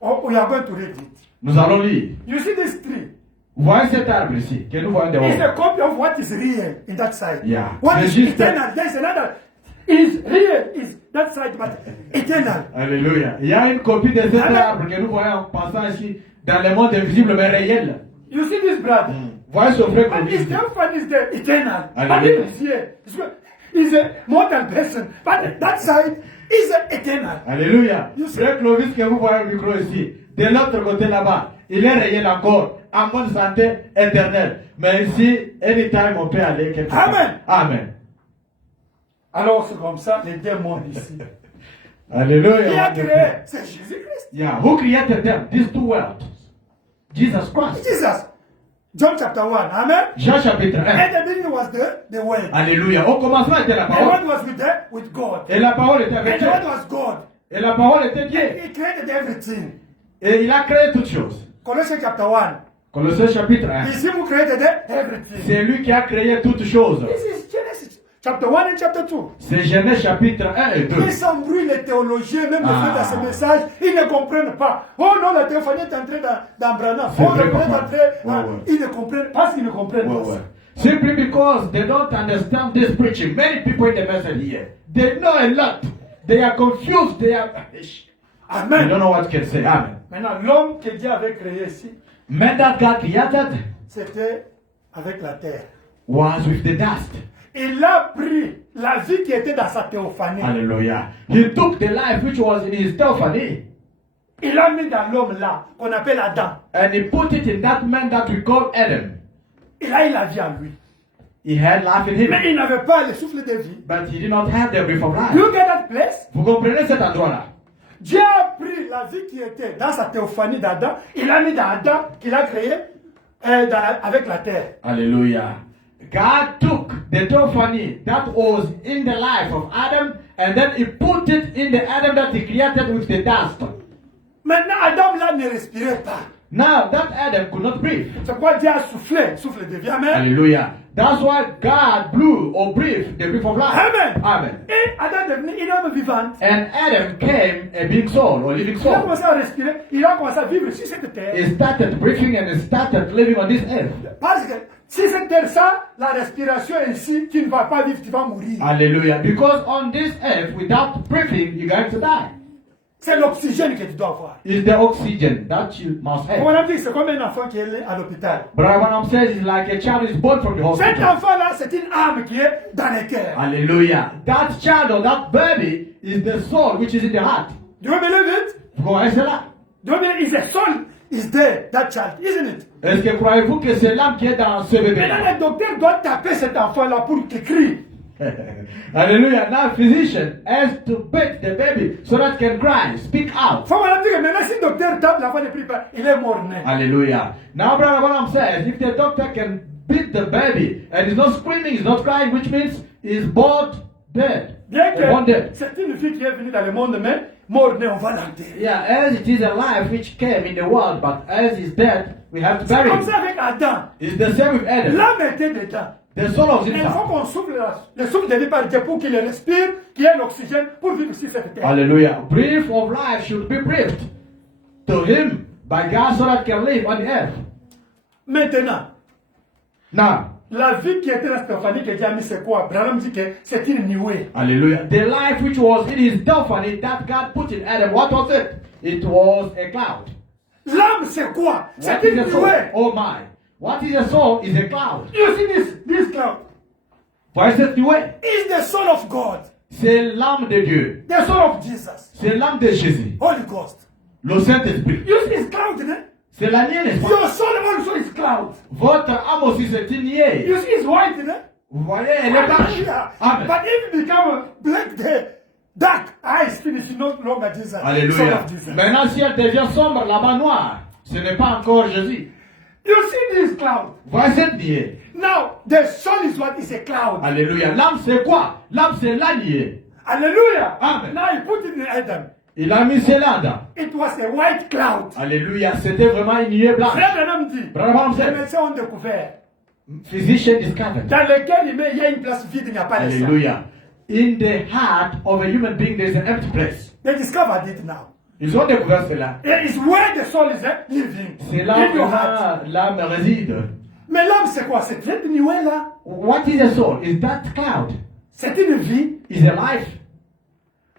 Oh, we are going to read it. Nous allons lire. You see this tree? Vous voyez cet arbre ici que nous voyons It's dehors. a copy of what is real in that side. Yeah. What is C'est juste- eternal? There is another. Is real is that side, but eternal. Alléluia. Il y a une copie de cet Amen. arbre que nous voyons en passant ici dans le monde invisible mais réel. You see this brother? Voyez son frère But comme his ici. girlfriend is the eternal. But Hallelujah. he is here. He's a mortal person. But that side is eternal. Alléluia. You see- Frère Clovis que vous voyez au micro ici. De l'autre côté là-bas, il est réel encore, en bonne santé éternelle. Mais ici, anytime on peut aller quelque part. Amen. Amen. Alors c'est comme ça, les deux mondes ici. Alléluia. Qui a créé? C'est Jésus-Christ. Yeah, who created them? These two worlds. Jesus Christ. Jesus. John chapter 1. Amen. Jean chapitre 1. And the beginning was the word. Alléluia. Au commencement était la The parole. word was with God. Et la parole était And avec the Dieu. word was God. Et la parole était Dieu. And he created everything. Et il a créé toutes choses. Colossians chapter 1. Colossiens chapitre 1. It's him who created everything. C'est lui qui a créé toutes choses. This is Genesis chapter 1 and chapter 2. C'est Genèse chapitre 1 et 2. Ils s'embrouillent les théologiens, même Ah. dans ce message, ils ne comprennent pas. Oh non, la théophanie est entrée dans Branham. C'est Oh, vrai, le prêtre est papa. entré. Ouais, ouais. Ils ne comprennent pas parce qu'ils ne comprennent Ouais, pas. ouais. Simply because they don't understand this preaching. Many people in the message here, they know a lot. They are confused. They Amen. don't know what to say. Amen. Maintenant, l'homme que Dieu avait créé ici, Man that God created c'était avec la terre. was with the dust. Il a pris la vie qui était dans sa théophanie. Hallelujah. He took the life which was in his theophany Il a mis dans l'homme là, qu'on appelle Adam. and he put it in that man that we call Adam. Il a eu la vie en lui. He had life in him, Mais il n'avait pas le souffle de vie. but he did not have the breath of life. You get that place? Vous comprenez cet endroit-là? Dieu a pris la vie qui était dans sa théophanie d'Adam, il a mis dans Adam qu'il a créé avec la terre. Hallelujah. God took the theophany that was in the life of Adam and then he put it in the Adam that he created with the dust. Maintenant, Adam là ne respirait pas. Now that Adam could not breathe. C'est pourquoi Dieu a soufflé, souffle de vie. Amen. Hallelujah. That's why God blew or breathed the breath of life. Amen. Amen. Et Adam est devenu une âme vivante. And Adam came a big soul or living Il a soul. commencé à respirer, il a commencé à vivre sur cette terre. He started breathing and he started living on this earth. Parce que Si c'est terre ça, la respiration ainsi, tu ne vas pas vivre, tu vas mourir. Hallelujah. Because on this earth, without breathing, you're going to die. C'est l'oxygène que tu dois avoir. It's the oxygen that you must have. On a dit que c'est comme un enfant qui est à l'hôpital. Brother Branham says it's like a child is born from the Cet hospital. enfant-là, c'est une âme qui est dans les cœurs. Hallelujah. That child or that baby is the soul which is in the heart. Do you believe it? Vous connaissez cela? Do you believe it's a soul is there, that child, isn't it? Est-ce que croyez-vous que c'est l'âme qui est dans ce bébé? Maintenant, le docteur doit taper cet enfant-là pour qu'il crie. Hallelujah. Now physician has to beat the baby so that it can cry, speak out. Faut me dire que maintenant, si le docteur tape l'enfant, ne prie pas, il est mort-né. Hallelujah. Now Brother Branham says, if the doctor can beat the baby and he's not screaming, he's not crying, which means he's both dead. Bien Born que dead. c'est une vie qui est venue dans le monde, mais mort-né, on va l'enterrer. Yeah, as it is a life which came in the world, but as he's dead, we have to C'est bury comme him. ça avec Adam. It's the same with Adam. L'âme était dedans. The soul of Mais il faut himself. qu'on souffle le souffle de vie par Dieu pour qu'il respire, qu'il ait l'oxygène pour vivre sur cette terre. Hallelujah. Breath of life should be breathed to him by God so that he can live on the earth. Maintenant, Now, la vie qui était dans cette famille que Dieu a mis, c'est quoi? Branham dit que c'est une nuée. hallelujah. The life which was in his theophany that God put in Adam, what was it? It was a cloud. L'âme, c'est quoi? C'est What is une a soul? nuée. Oh my. What is a soul is a cloud. You see this cloud? Voici cette nuée. Is the soul of God. C'est l'âme de Dieu. The soul of Jesus. C'est l'âme de Jésus. Holy Ghost. Le Saint-Esprit. You see this cloud, né? C'est la niée, n'est-ce pas? Your soul also is cloud. Votre âme aussi, c'est une niée. You see it's white, né? Vous voyez, elle est blanche. Hallelujah. Amen. But if you become black, the dark eyes finish no longer Jesus. Soul Alléluia. of Jesus. Maintenant, si elle devient sombre, là-bas noire, ce n'est pas encore Jésus. You see this cloud? Voici cette niée. Now, the soul is what is a cloud. Alléluia. L'âme, c'est quoi? L'âme, c'est la niée. Hallelujah. Amen. Now he put it in Adam. Il a mis cela dedans. It was a white cloud. Alléluia. C'était vraiment une nuée blanche. Frère Branham dit, Brother Branham les said, médecins ont découvert physician discovered. dans lequel il y a une place vide, il n'y a pas de sang. Hallelujah. In the heart of a human being, there's an empty place. They discovered it now. Ils ont découvert cela. It is where the soul is living. C'est là In où your heart. l'âme réside. Mais l'âme, c'est quoi? C'est cette nuée-là. What is a soul? Is that cloud? C'est une vie. Is a life?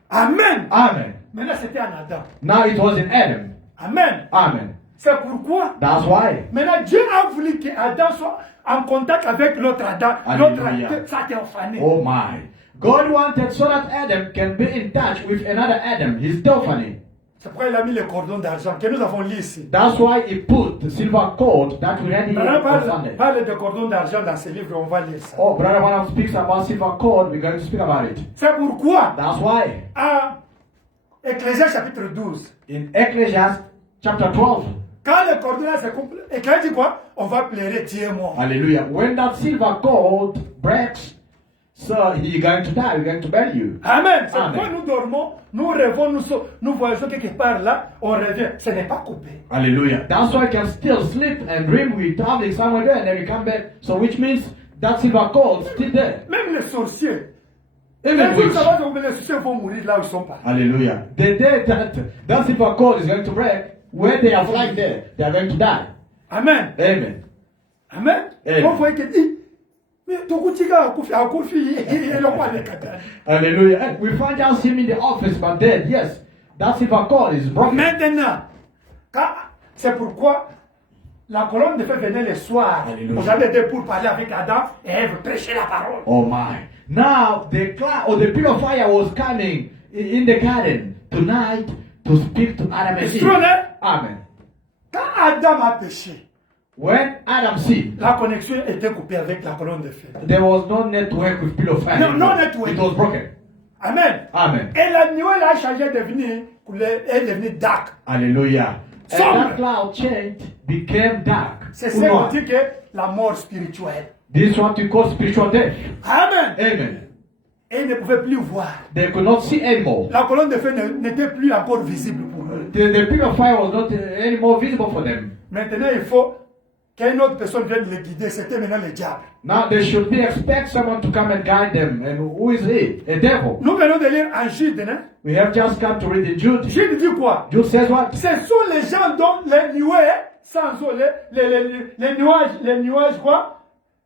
Amen. Amen. Maintenant, c'était en Adam. Now it was in Adam. Amen. Amen. C'est pourquoi, That's why. maintenant, Dieu a voulu qu'Adam soit en contact avec l'autre Adam. L'autre Alléluia. Adam, ça théophanie. Oh my. God wanted so that Adam can be in touch with another Adam, his theophany. C'est pourquoi il a mis le cordon d'argent que nous avons lu ici. That's why he put the silver cord that we read here Branham on Sunday. parle de cordon d'argent dans ce livre, on va lire ça. Oh, Brother Branham speaks about silver cord, we're going to speak about it. C'est pourquoi, That's why. à Ecclésiaste chapitre 12, In Ecclesiastes chapter 12, quand le cordon là se coupe, Ecclésiaste dit quoi? On va pleurer, Dieu est mort. hallelujah, when that silver cord breaks, so you're going to die, we're going to bury you. Amen. C'est Amen. pourquoi nous dormons, nous rêvons, nous voyageons quelque part là, on revient. Ce n'est pas coupé. Hallelujah. That's why I can still sleep and dream we're traveling somewhere there and then we come back. So which means that silver cord is still there. Même les sorciers. Even Même si witch. vous savez que les sorciers vont mourir là où ils sont pas. Hallelujah. The day that silver cord is going to break, where they are flying there, they are going to die. Amen. Amen. Amen. Amen. On voit que dit, mais Tokutika a confié, il est le roi des Katans. Hallelujah. And we find out him in the office, but then, yes, that silver cord is broken. Maintenant, c'est pourquoi la colonne de feu venait le soir. Alléluia. Vous avez été pour parler avec Adam et Ève, prêcher la parole. Oh my. Now the cloud or the pillar of fire was coming in the garden tonight to speak to Adam and C'est Eve. trop, hein? Amen. Quand Adam a péché, When Adam sinned, la connexion était coupée avec la colonne de feu. there was no network with pillar of fire. No, no network. It was broken. Amen. Amen. Et la nuée là a changé, est devenue dark. Hallelujah. And Sombre. that cloud changed, became dark. C'est Ou ce qu'on noir. dit que la mort spirituelle. This is what we call spiritual death. Amen. Amen. Et ils ne pouvaient plus voir. They could not see anymore. La colonne de feu n'était plus encore visible pour eux. The pillar of fire was not anymore visible for them. Maintenant, il faut qu'une autre personne vienne les guider. C'était maintenant le diable. Now they should be expect someone to come and guide them. And who is he? A devil. Nous venons de lire en Jude. Hein? We have just come to read in Jude. Jude dit quoi? Jude says what? Ce sont les gens dont les nuages, sans eau, les nuages quoi?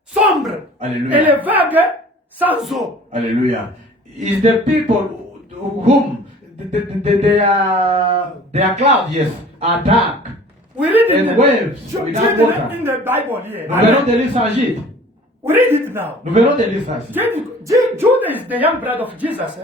sombres. Alléluia. Et les vagues sans eau. Hallelujah. Is the people whom they are clouds, yes, are dark. We read it And waves without water. in the Bible here. Nous venons de lire ça en Gide. We read it now. Nous venons de lire ça ici. Judah is the young brother of Jesus.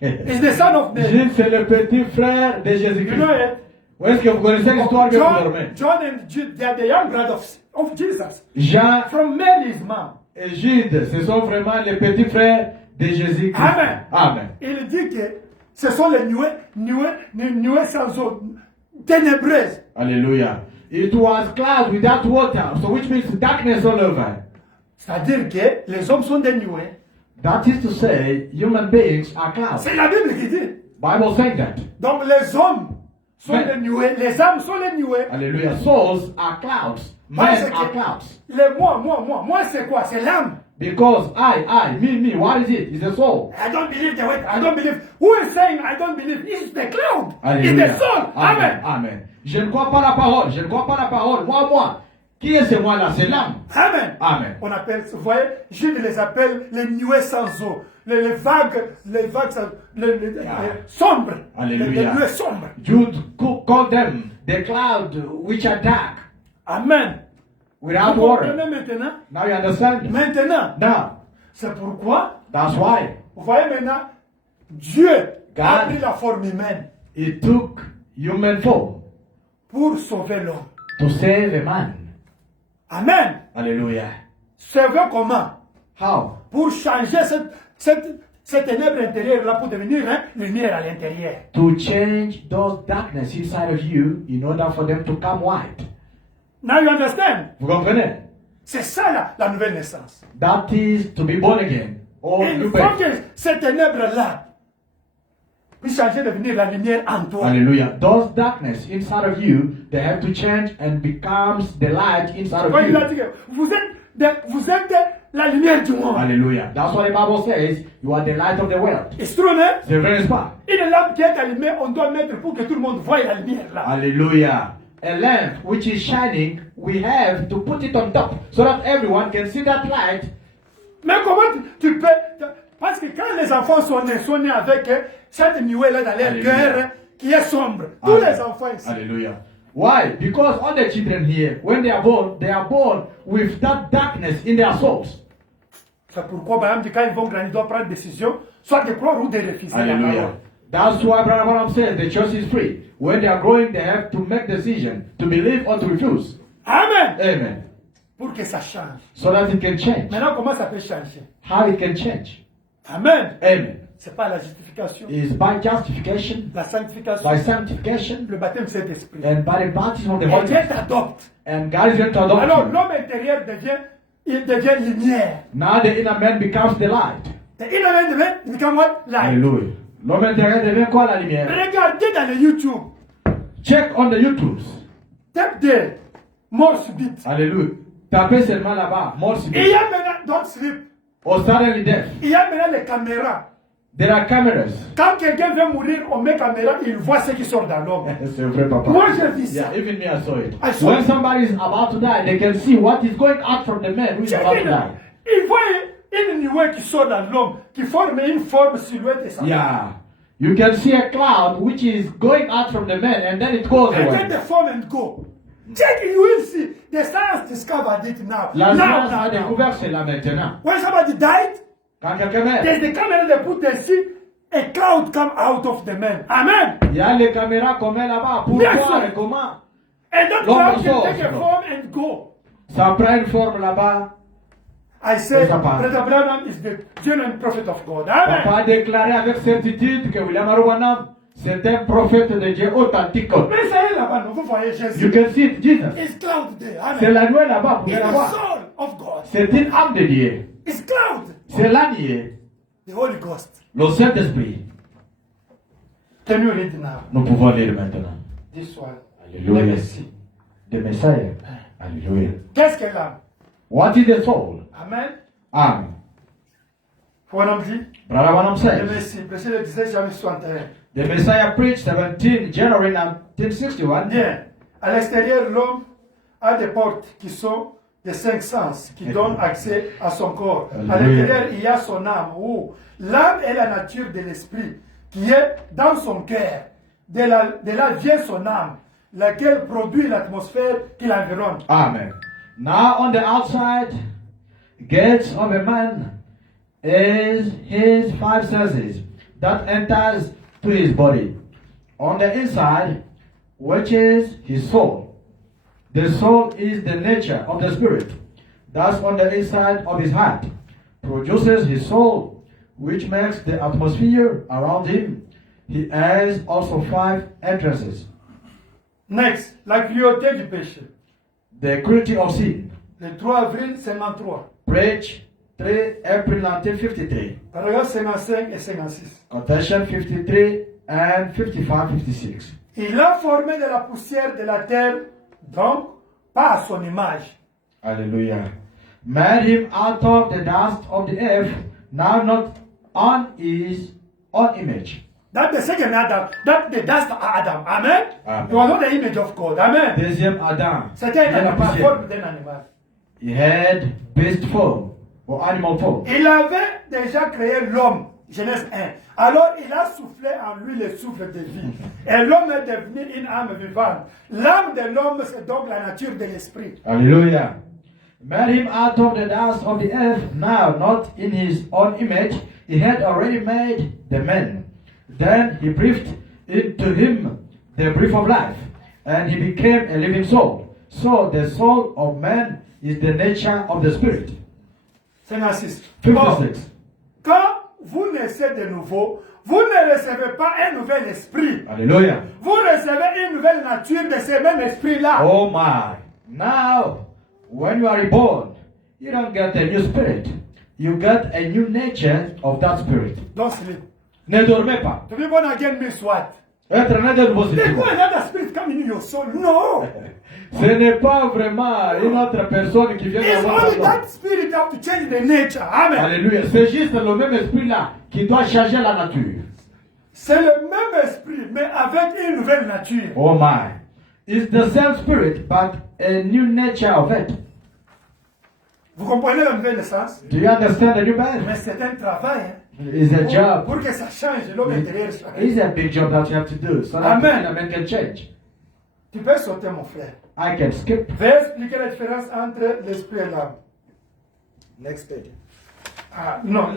Is the son of Mary. Gide, c'est le petit frère de You Jésus-Christ. know it? Où est-ce que vous connaissez l'histoire que vous dormez? John and Jude, they are the young brothers of Jesus. Jean From Mary's mom. et Jude, ce sont vraiment les petits frères de Jésus-Christ. Amen. Amen. Il dit que ce sont les nuées sans eau, ténébreuses. Hallelujah. It was cloud without water, so which means darkness all over. C'est-à-dire que les hommes sont des nuées. That is to say, human beings are clouds. C'est la Bible qui dit. Bible saying that. Donc les hommes sont Mais- des nuées, les âmes sont les nuées. Hallelujah. Souls are clouds. Parce Men are que clouds. les moi, c'est quoi? C'est l'âme. Because me, what is it? It's a soul. I don't believe the word. I don't believe. Who is saying I don't believe? It's the cloud. Hallelujah. It's the soul. Amen. Amen. Je ne crois pas la parole. Je ne crois pas la parole. Moi. Qui est ce moi-là? C'est l'âme. Amen. Amen. On appelle, vous voyez, Jude les appelle les nuées sans eau. Les vagues sombres. Alléluia. Les nuées sombres. Jude called them the cloud which are dark Amen. without Vous water. comprenez maintenant? Now you understand? Maintenant, Now, c'est pourquoi, that's why vous voyez maintenant, Dieu a God- pris la forme humaine it took human form pour sauver l'homme. to save a man. Amen. Hallelujah. Sauver comment? How? Pour changer cette ténèbre intérieure-là pour devenir lumière à l'intérieur. To change those darkness inside of you in order for them to come white. Now you understand? Vous comprenez? C'est ça la nouvelle naissance. That is to be born again. Or Et new il faut birth. que cette ténèbre-là puisse changer, devenir la lumière en toi. Hallelujah. Those darkness inside of you, they have to change and becomes the light inside Quand of il a you. dit que vous êtes la lumière du monde. Hallelujah. That's what the Bible says. You are the light of the world. C'est true, hein? C'est vrai, n'est-ce pas? Une lampe qui est allumée, on doit mettre pour que tout le monde voie la lumière là. Hallelujah. A lamp which is shining, we have to put it on top so that everyone can see that light. Mais comment tu peux... Parce que quand les enfants sont nés avec cette nuée-là dans leur Alléluia. cœur qui est sombre. Tous Amen. les enfants ici. Hallelujah. Why? Because all the children here, when they are born with that darkness in their souls. C'est pourquoi, par exemple, quand ils vont grandir, ils doivent prendre une décision, soit de croire ou de refuser la Hallelujah. parole. That's why Brother Branham says the choice is free. When they are growing, they have to make decision to believe or to refuse. Amen. Amen. Pour que ça change. So that it can change. Maintenant, comment ça peut changer? How it can change. Amen. Amen. C'est pas la justification, Is by justification, la sanctification, by sanctification, le baptême c'est d'esprit. and by the baptism of the Et Holy Dieu Spirit. t'adopte. And God is going to adopt Alors, you. l'homme intérieur devient lumière. Now the inner man becomes the light. The inner man become what? Light. Hallelujah. L'homme intérieur devient quoi la lumière? Regardez dans le YouTube. Check on the YouTubes. Tape de mort subite. Hallelujah. Tapez seulement là-bas. Mort Et il y subite. a maintenant, don't sleep. Or suddenly death. Il y a maintenant les caméras. There are cameras. Quand quelqu'un veut mourir, on met caméra, il voit ce qui sort dans l'homme. C'est vrai, papa. Moi, j'ai vu ça. Yeah, even me, I saw it. I saw When it. somebody is about to die, they can see what is going out from the man who is about to die. Il voit une nuée qui sort dans l'homme, qui forme une forme silhouette et ça. Yeah. You can see a cloud which is going out from the man and then it goes And then away. the form and go. Check, you will see. The science discovered it now. La Now, science a now. découvert cela maintenant. When somebody died, Quand quelqu'un meurt, there's the camera they put and see a cloud come out of the man. Amen. il y a les caméras qu'on met là-bas pour Bien voir sûr. et comment. And that L'homme cloud sort, can take a bro. form and go. Ça prend une forme là-bas. I say, Et ça part. Brother Branham is the genuine prophet of God. Amen. Papa a déclaré avec certitude que William Aruanam, c'est un prophète de Dieu authentique. Mais ça y est là-bas, vous voyez Jésus. You can see it, Jesus. It's cloud there. C'est Amen. la nuée là-bas, vous pouvez It's la the voir. soul of God. C'est une âme de Dieu. It's cloud. C'est l'âme, The Holy Ghost. le Saint-Esprit. Can you read now? Nous pouvons lire maintenant. This one. Alléluia. Let me see. The Messiah. Alléluia. Qu'est-ce que l'âme? What is the soul? Amen. Âme. Voilà, on dit. Brother Branham Je says, merci. Précis le 17 janvier 61. the Messiah preached 17 January 1961. Bien. À l'extérieur, l'homme a des portes qui sont des 5 sens qui donnent accès à son corps. À Alléluia. l'intérieur, il y a son âme. L'âme est la nature de l'esprit qui est dans son cœur. De là vient son âme, laquelle produit l'atmosphère qui l'environne. Amen. Now on the outside gates of a man is his 5 senses that enters to his body. On the inside, which is his soul. The soul is the nature of the spirit. That's on the inside of his heart. Produces his soul, which makes the atmosphere around him. He has also 5 entrances. Next, la cruauté du péché. The cruelty of sin. Le 3 avril 53. Preach 3 April 1953. Paragraphe 55 et 56. Quotation 53 and 55-56. Il a formé de la poussière de la terre, donc pas à son image. Hallelujah. Made him out of the dust of the earth, now not on his own image. That's the second Adam. That's the dust of Adam. Amen? Amen. It was not the image of God. Amen? Deuxième Adam. C'était de la un poussière. forme d'un animal. He had beast form or animal form. Il avait déjà créé l'homme. Genèse 1. Alors il a soufflé en lui le souffle de vie. Et l'homme est devenu une âme vivante. L'âme de l'homme, c'est donc la nature de l'esprit. Hallelujah. Made him out of the dust of the earth, now not in his own image. He had already made the man. Then he breathed into him the breath of life, and he became a living soul. So the soul of man is the nature of the spirit. 56. 56. Quand vous naissez de nouveau, vous ne recevez pas un nouvel esprit. Hallelujah. Vous recevez une nouvelle nature de ce même esprit-là. Oh my. Now, when you are reborn, you don't get a new spirit. You get a new nature of that spirit. Don't sleep. Ne dormez pas. To be born again means what? Être né de nouveau, c'est There's quoi? no another spirit coming in your soul. No. Ce n'est pas vraiment une autre personne qui vient It's dans only votre that spirit that have to change the nature. Amen. Alléluia. C'est juste le même esprit là qui doit changer la nature. C'est le même esprit, mais avec une nouvelle nature. Oh my. It's the same spirit, but a new nature of it. Vous comprenez la nouvelle naissance? Do you understand the new birth? Mais c'est un travail. Hein? It's a job. Pour que ça change l'homme intérieur. It's a big job that you have to do. So that Amen. the man can change. Tu peux sauter, mon frère. I can skip. Je vais expliquer la différence entre l'esprit et l'âme. Next page. Ah, non,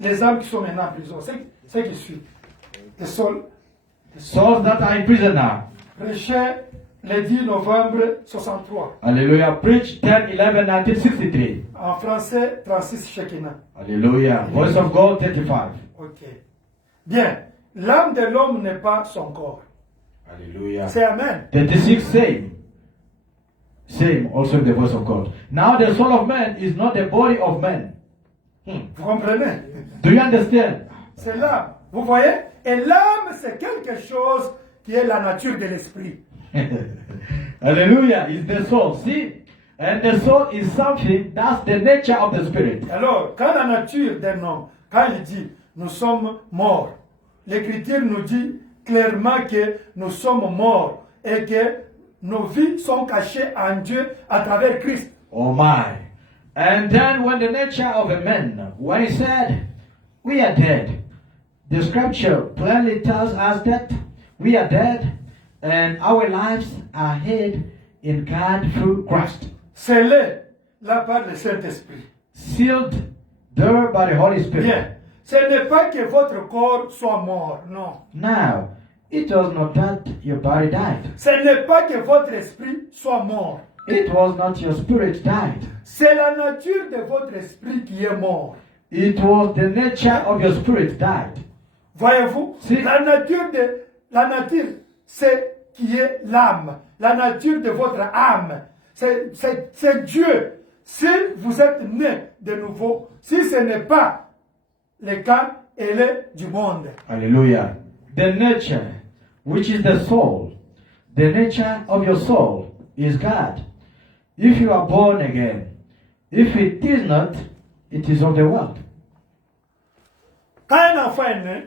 les âmes qui sont maintenant en prison, c'est qui suit. Les souls. Souls that are in prison now. Prêché le 10 novembre 63. Hallelujah. Preach 10-11-1963. En français, 36 Shekinah. Hallelujah. Voice of God 35. Ok. Bien. L'âme de l'homme n'est pas son corps. Hallelujah. C'est Amen. 36 same. Same also the voice of God. Now the soul of man is not the body of man. Vous comprenez? Do you understand? C'est l'âme. Vous voyez? Et l'âme, c'est quelque chose qui est la nature de l'esprit. Hallelujah. It's the soul. See? And the soul is something that's the nature of the spirit. Alors, quand la nature d'un homme, quand il dit nous sommes morts, l'Écriture nous dit clairement que nous sommes morts et que nos vies sont cachées en Dieu à travers Christ. Oh my. And then when the nature of a man, when he said, we are dead, the scripture plainly tells us that we are dead and our lives are hid in God through Christ. Scellé là par le Saint-Esprit. Sealed there by the Holy Spirit. Bien. Ce n'est pas que votre corps soit mort, non. Now, it was not that your body died. Ce n'est pas que votre esprit soit mort. It was not your spirit died. C'est la nature de votre esprit qui est mort. It was the nature of your spirit died. Voyez-vous, Si. la nature, c'est qui est l'âme. La nature de votre âme. C'est Dieu. Si vous êtes né de nouveau, si ce n'est pas le cas, elle est du monde. Hallelujah. The nature, which is the soul, the nature of your soul is God. If you are born again, if it is not, it is of the world. Quand un enfant est né,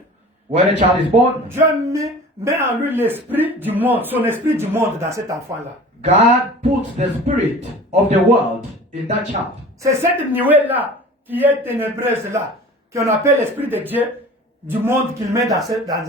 When a child is born, Dieu a mis met en lui l'esprit du monde, son esprit du monde dans cet enfant-là. God puts the spirit of the world in that child. C'est cette nuée-là qui est ténébreuse là, qu'on appelle l'esprit de Dieu du monde qu'il met dans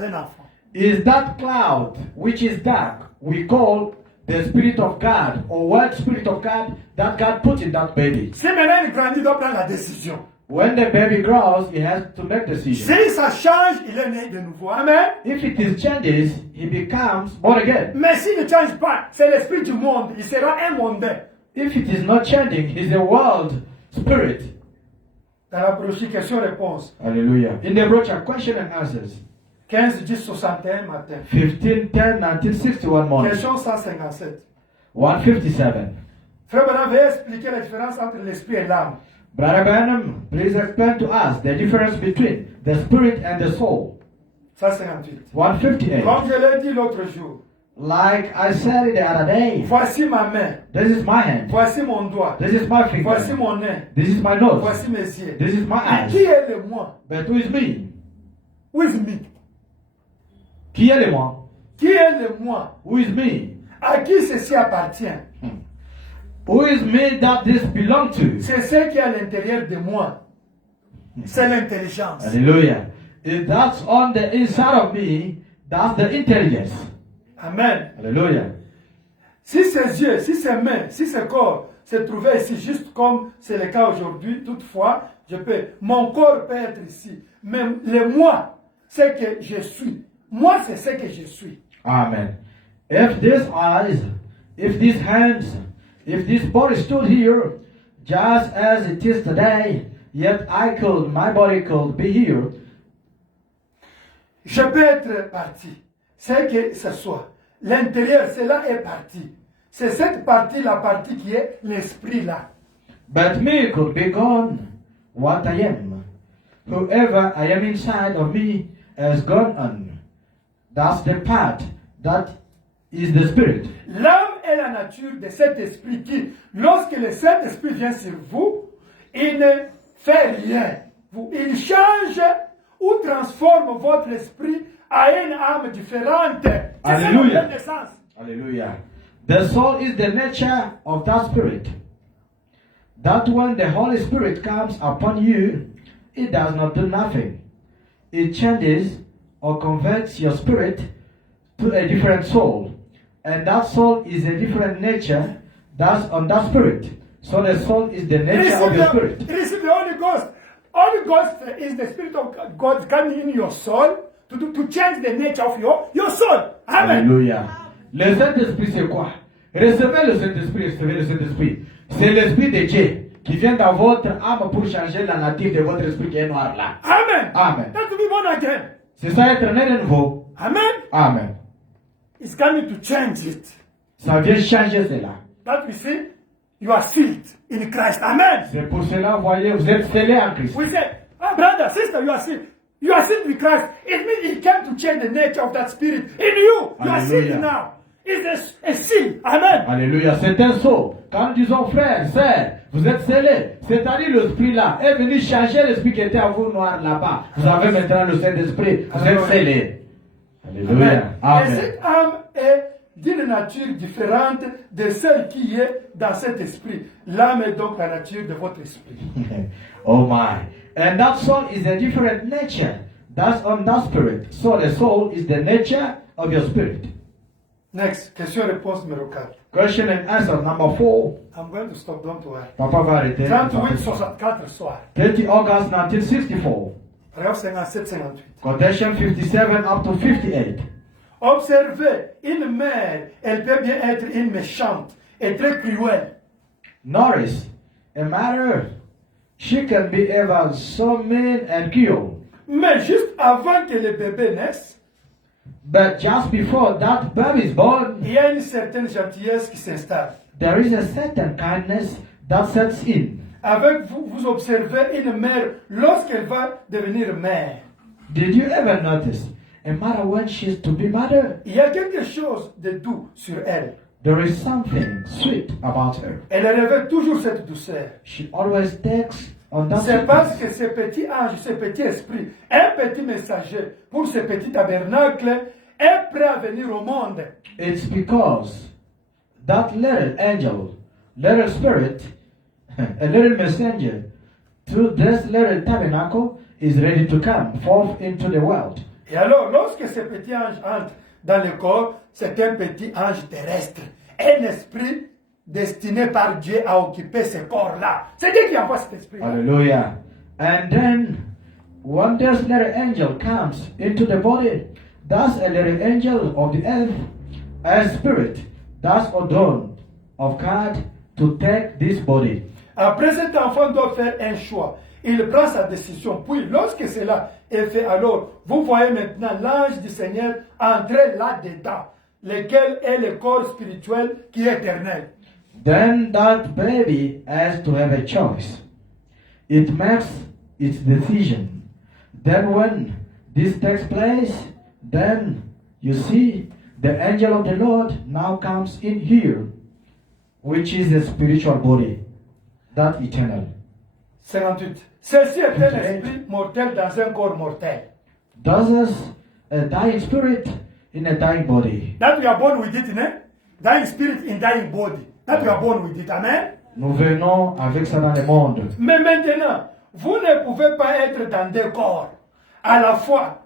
un enfant. Is that cloud which is dark we call the spirit of God or what spirit of God that God put in that baby. Si maintenant il grandit, il doit prendre la décision. When the baby grows, he has to make decisions. Si ça change, il est né de nouveau. Amen. If it is changes, he becomes born again. Mais s'il ne change pas, c'est l'esprit du monde. Il sera un mondain. If it is not changing, he's a world spirit. Dans la prochaine question-réponse, Hallelujah. In the brochure, question and answers. 15, 10, 61 matin. 15, 10, 1961 morning. Question 157. 157. Frère Branham, veuillez expliquer la différence entre l'esprit et l'âme. Brother Branham, please explain to us the difference between the spirit and the soul. 158. 158. Comme je l'ai dit l'autre jour, Like I said the other day, voici ma main, this is my hand, voici mon doigt, this is my voici finger, mon nez, this is my nose, voici mes yeux. this is my Mais qui eyes. est le moi? But who is me? Who is me? Qui est le moi? Qui est le moi? Who is me? À qui ceci appartient? Who is me that this belong to? C'est ce qui est à l'intérieur de moi. C'est l'intelligence. Hallelujah. If that's on the inside of me, that's the intelligence. Amen. Hallelujah. Si ses yeux, si ses mains, si ce corps se trouvait ici, juste comme c'est le cas aujourd'hui, toutefois, mon corps peut être ici. Mais le moi, c'est que je suis. Moi, c'est ce que je suis. Amen. If these eyes, if these hands, if this body stood here, just as it is today, yet my body could be here. Je peux être parti. C'est que ce soit. L'intérieur, cela est parti. C'est cette partie, la partie qui est l'esprit là. But me could be gone, what I am. Whoever I am inside of me has gone on. That's the part that is the spirit. L'âme est la nature de cet esprit qui, lorsque le Saint-Esprit vient sur vous, il ne fait rien. Il change ou transforme votre esprit à une âme différente. Alléluia. C'est ça. Hallelujah. The soul is the nature of that spirit. That when the Holy Spirit comes upon you, it does not do nothing. It changes or converts your spirit to a different soul. And that soul is a different nature that's on that spirit. So the soul is the nature of your spirit. Receive the Holy Ghost. Holy Ghost is the Spirit of God coming in your soul to change the nature of your soul. Amen. Alléluia. Le Saint-Esprit, c'est quoi? Recevez le Saint-Esprit, recevez le Saint-Esprit. C'est l'Esprit de Dieu qui vient dans votre âme pour changer la nature de votre esprit qui est noir là. Amen. Amen. That's to be born again. C'est ça être né de nouveau. Amen. Amen. It's coming to change it. Ça vient changer cela. That we see, you are sealed in Christ. Amen. C'est pour cela, voyez, vous êtes scellés en Christ. We say, brother, sister, you are sealed. You are sealed in Christ. It means He came to change the nature of that spirit in you. You are Hallelujah. sealed now. It's a seal. Amen. Alléluia. C'est un sceau. Quand nous disons frère, sœur, vous êtes scellés. C'est-à-dire l'esprit là est venu changer l'esprit qui était à vous noir là-bas. Vous avez maintenant le Saint-Esprit. Vous êtes scellés. Alléluia. Amen. Et cette âme est d'une nature différente de celle qui est dans cet esprit. L'âme est donc la nature de votre esprit. Oh my. And that soul is a different nature. That's on that spirit. So the soul is the nature of your spirit. Next, question-réponse numéro 4. Question and answer number 4. I'm going to stop, don't worry. Papa va arrêter. 38-64 soir. 30 August 1964. Paragraphe 57-58. Quotation 57 up to 58. Observez, une mère, elle peut bien être une méchante et très cruelle. Notice, a mother, she can be ever so mean and cruel. Mais juste avant que le bébé naisse, But just before that baby is born, il y a une certaine gentillesse qui s'installe. there is a certain kindness that sets in. Avec vous, vous observez une mère lorsqu'elle va devenir mère. Did you ever notice a mother when she's to be mother? Il y a quelque chose de doux sur elle. There is something sweet about her. Elle révèle toujours cette douceur. She always takes on that C'est parce sweetness. que ce petit ange, ce petit esprit, un petit messager pour ce petit tabernacle est prêt à venir au monde. It's because that little angel, little spirit, a little messenger to this little tabernacle is ready to come forth into the world. Et alors, lorsque ce petit ange entre dans le corps, c'est un petit ange terrestre, un esprit destiné par Dieu à occuper ce corps-là. C'est Dieu qui envoie cet esprit. Hallelujah. And then, when this little angel comes into the body, that's a little angel of the earth, a spirit that's ordained of God to take this body. Après, cet enfant doit faire un choix. Il prend sa décision. Puis, lorsque cela est fait, alors, vous voyez maintenant l'ange du Seigneur entrer là-dedans, lequel est le corps spirituel qui est éternel. Then that baby has to have a choice. It makes its decision. Then when this takes place, then you see the angel of the Lord now comes in here, which is a spiritual body, that eternal. 58. Ceci est un esprit mortel dans un corps mortel. Thus is a dying spirit in a dying body. That we are born with it, né? Dying spirit in dying body. That we are born with it, amen? Nous venons avec ça dans le monde. Mais maintenant, vous ne pouvez pas être dans deux corps à la fois.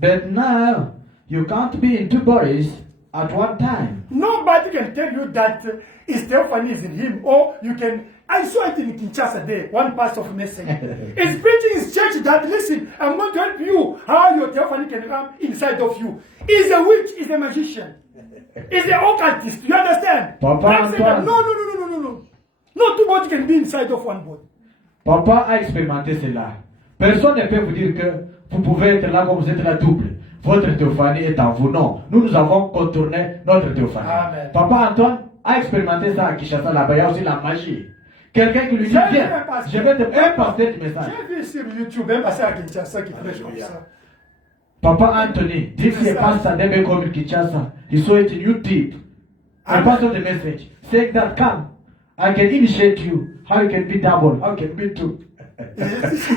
But now, you can't be in two bodies at one time. Nobody can tell you that his theophany is in him, or you can. I saw it in Kinshasa there, one pastor of message. He's preaching his church that, listen, I'm going to help you how your theophany can come inside of you. He's a witch, he's a magician, he's an occultist, you understand? Papa I'm saying that, Antoine. no. No two bodies can be inside of one body. Papa a expérimenté cela. Personne ne peut vous dire que vous pouvez être là comme vous êtes la double. Votre théophanie est en vous. Non, nous avons contourné notre théophanie. Amen. Papa Antoine a expérimenté ça à Kinshasa, là-bas. Il y a aussi la magie. Quelqu'un qui lui dit, viens, je vais te passer du message. J'ai vu sur YouTube un pasteur à Kinshasa qui prêche comme ça. Papa Anthony, this is Pastor Debe from Kinshasa. He saw it in YouTube. I passed on the message saying that come, I can initiate you. How you can be double, how you can be two.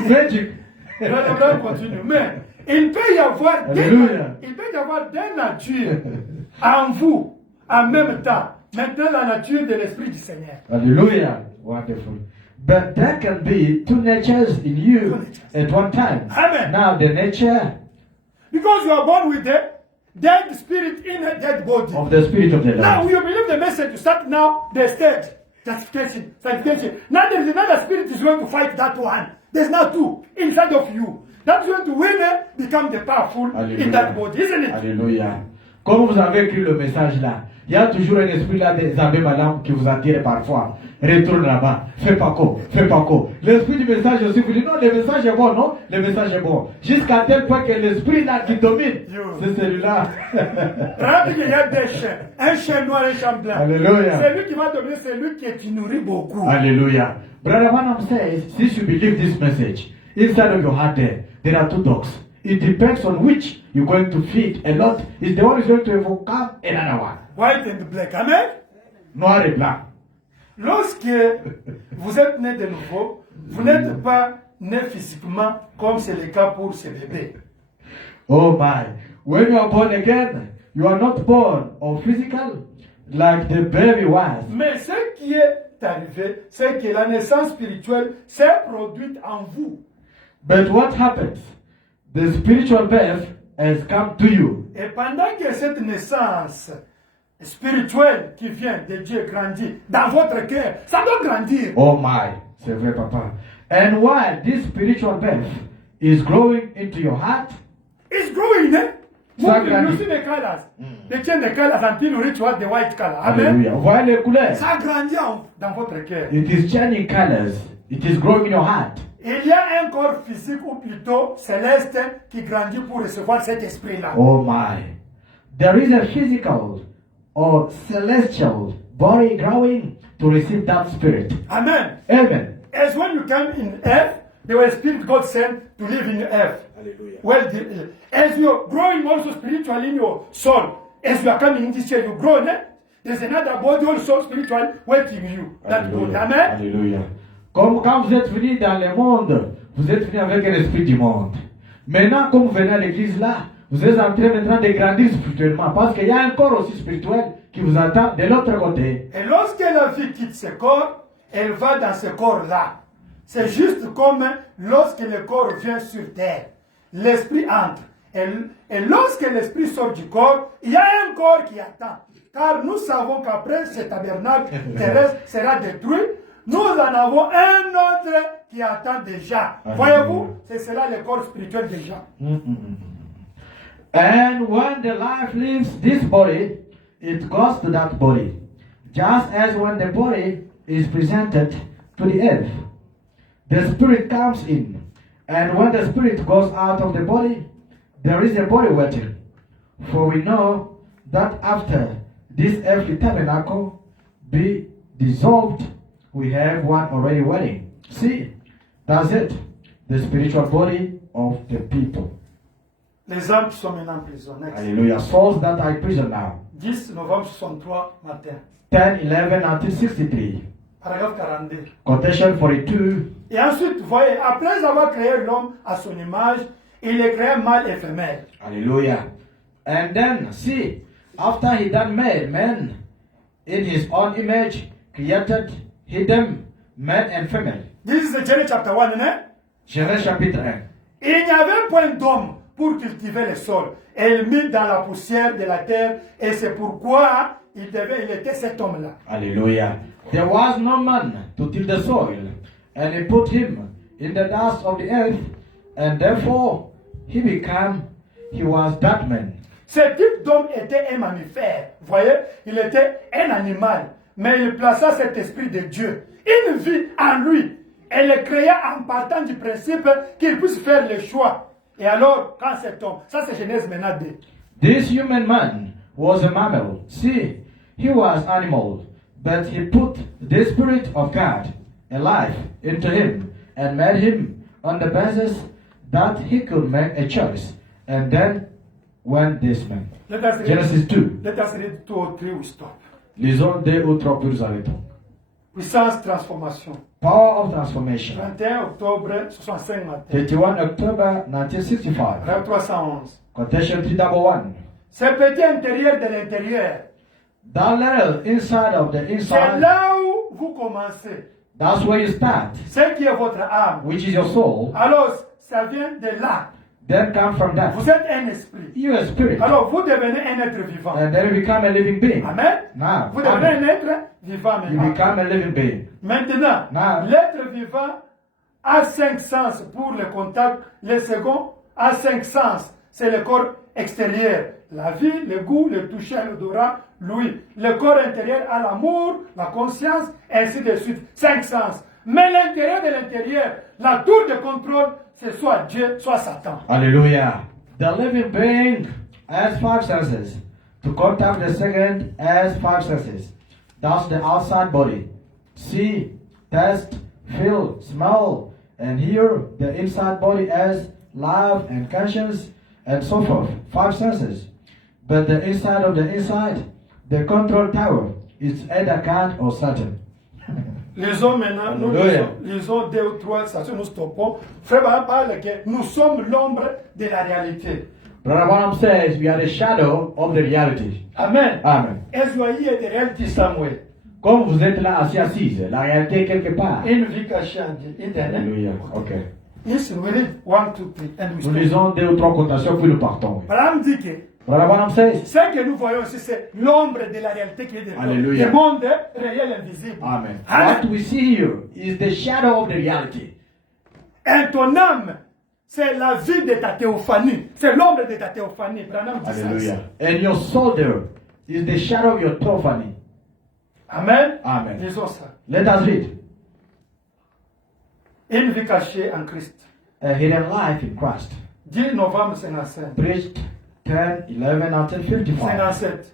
Magic. On continue. Mais il peut y avoir deux natures en vous en même temps. Maintenant, la nature de l'Esprit du Seigneur. Hallelujah. Wonderful. But there can be two natures in you at one time. Amen. Now the nature Because you are born with the dead spirit in a dead body. of the Spirit of the Now, Lord. you believe the message. You start now the stage. Justification, sanctification. Now there is another spirit is going to fight that one. There's now two inside of you. That's going to win become the powerful in that body, isn't it? Alléluia. Comme vous avez écrit le message là, il y a toujours un esprit là des abbés madame qui vous attire parfois. Retourne là-bas, fais pas co. L'esprit du message aussi vous dit non, le message est bon, non? Le message est bon. Jusqu'à tel point que l'esprit là qui domine, c'est celui-là. Rappelez qu'il y a deux chiens. Un chien noir et un chien blanc. Alléluia. C'est lui qui va dominer, c'est lui qui te nourrit beaucoup. Hallelujah. Brother Branham says, since you believe this message, inside of your heart there are two dogs. It depends on which you're going to feed. A lot is the one who's going to overcome another one. White and black. Amen? Noir et blanc. Lorsque vous êtes né de nouveau, vous n'êtes pas né physiquement comme c'est le cas pour ces bébés. Oh my. When you are born again, you are not born of physical like the baby was. Mais ce qui est arrivé, c'est que la naissance spirituelle s'est produite en vous. But what happens? The spiritual birth has come to you. Et pendant que cette naissance spirituelle qui vient de Dieu grandit dans votre cœur, ça doit grandir. Oh my. C'est vrai, papa. And while this spiritual birth is growing into your heart, It's growing, eh? Ça You grandit. see the colors. They change the colors until you reach what the white color. Amen. Alléluia. Voyez les couleurs. Ça grandit dans votre cœur. It is changing colors. It is growing in your heart. Il y a un corps physique ou plutôt céleste qui grandit pour recevoir cet esprit-là. Oh my. There is a physical or celestial body growing to receive that spirit. Amen. Amen. As when you come in earth, there was a spirit God sent to live in earth. Hallelujah. Well, as you're growing also spiritually in your soul, as you are coming in this year, you grow, eh? There's another body also spiritual waiting you. That body. Amen. Alléluia. Comme quand vous êtes venu dans le monde, vous êtes venu avec un esprit du monde. Maintenant, comme vous venez à l'église là, vous êtes en train maintenant de grandir spirituellement parce qu'il y a un corps aussi spirituel qui vous attend de l'autre côté. Et lorsque la vie quitte ce corps, elle va dans ce corps-là. C'est juste comme lorsque le corps vient sur terre, l'esprit entre. Et lorsque l'esprit sort du corps, il y a un corps qui attend. Car nous savons qu'après ce tabernacle terrestre sera détruit, nous en avons un autre qui attend déjà. Voyez-vous, c'est cela le corps spirituel déjà. And when the life leaves this body, it goes to that body. Just as when the body is presented to the earth, the spirit comes in. And when the spirit goes out of the body, there is a body waiting. For we know that after this earthly tabernacle be dissolved, we have one already waiting. See, that's it. The spiritual body of the people. Les âmes qui sont maintenant prisonniers. Hallelujah. Souls that are in prison now. 10 novembre 63 matin. 10/11 1963. Paragraphe 42. Quotation 42. Et ensuite, voyez, après avoir créé l'homme à son image, il le créa mâle et femelle. Hallelujah. And then, see, after he done made man in his own image, created them, man and female. This is the Genesis chapter 1, né? Genèse chapitre 1. Il n'y avait point d'homme pour cultiver le sol. Et il mit dans la poussière de la terre, et c'est pourquoi il était cet homme-là. Hallelujah. There was no man to till the soil, and he put him in the dust of the earth, and therefore he was that man. Ce type d'homme était un mammifère. Vous voyez, il était un animal, mais il plaça cet esprit de Dieu, une vie en lui, et le créa en partant du principe qu'il puisse faire le choix. Et alors, quand cet homme, ça c'est Genèse maintenant 2. This human man was a mammal. See, he was animal, but he put the Spirit of God, alive, into him, and made him on the basis that he could make a choice. And then went this man. Genesis 2. Let us read 2 or 3, we stop. Lisons 2 ou 3 plus arrêtons. Puissance transformation. Power of transformation. 21 octobre 65 matin. 31 October 1965. Paragraphe 311. Quotation 311. Ce petit intérieur de l'intérieur. That little inside of the C'est inside, là où vous commencez. that's where you start, Ce qui est votre âme. which is your soul. Alors, ça vient de là. Then come from that. Vous êtes un esprit. You are spirit. Alors, vous devenez un être vivant. And then you become a living being. Amen. Now, Vous devenez amen. un être vivant You maintenant. become a living being. Maintenant, Now. l'être vivant a 5 sens pour le contact. Le second a 5 sens. C'est le corps extérieur. La vue, le goût, le toucher, l'odorat, l'ouïe. Le corps intérieur a l'amour, la conscience, ainsi de suite. 5 sens. Mais l'intérieur de l'intérieur, la tour de contrôle, c'est soit Dieu, soit Satan. Hallelujah. The living being has 5 senses. To contact the second has 5 senses. That's the outside body. See, taste, feel, smell, and hear. The inside body has love and conscience and so forth. 5 senses. But the inside of the inside, the control tower, is either God or Satan. Lisons maintenant, nous lisons 2 ou 3 stations, nous stoppons. Frère Branham parle que nous sommes l'ombre de la réalité. Brother Branham says we are the shadow of the reality. Amen. Amen. Esoyez de reality somewhere. Comme vous êtes là assis assise, la réalité est quelque part. Une vie cachée en Dieu. Internet. Alléluia. Ok. Yes, we read 1, 2, 3, and we Nous stop. lisons 2 ou 3 quotations puis nous partons. Branham dit que Brother Branham says. ce que nous voyons ici, c'est l'ombre de la réalité qui est de Alléluia. le monde réel invisible. Amen. Amen. What we see here is the shadow of the reality. Et ton âme, c'est la vie de ta théophanie. C'est l'ombre de ta théophanie. Branham dit ça. Hallelujah. And your soul there is the shadow of your theophany. Amen. Amen. Lisons ça. Let us read. Une vie cachée en Christ. A hidden life in Christ. 10 novembre 55. Preached 10, 11, until 55. 57.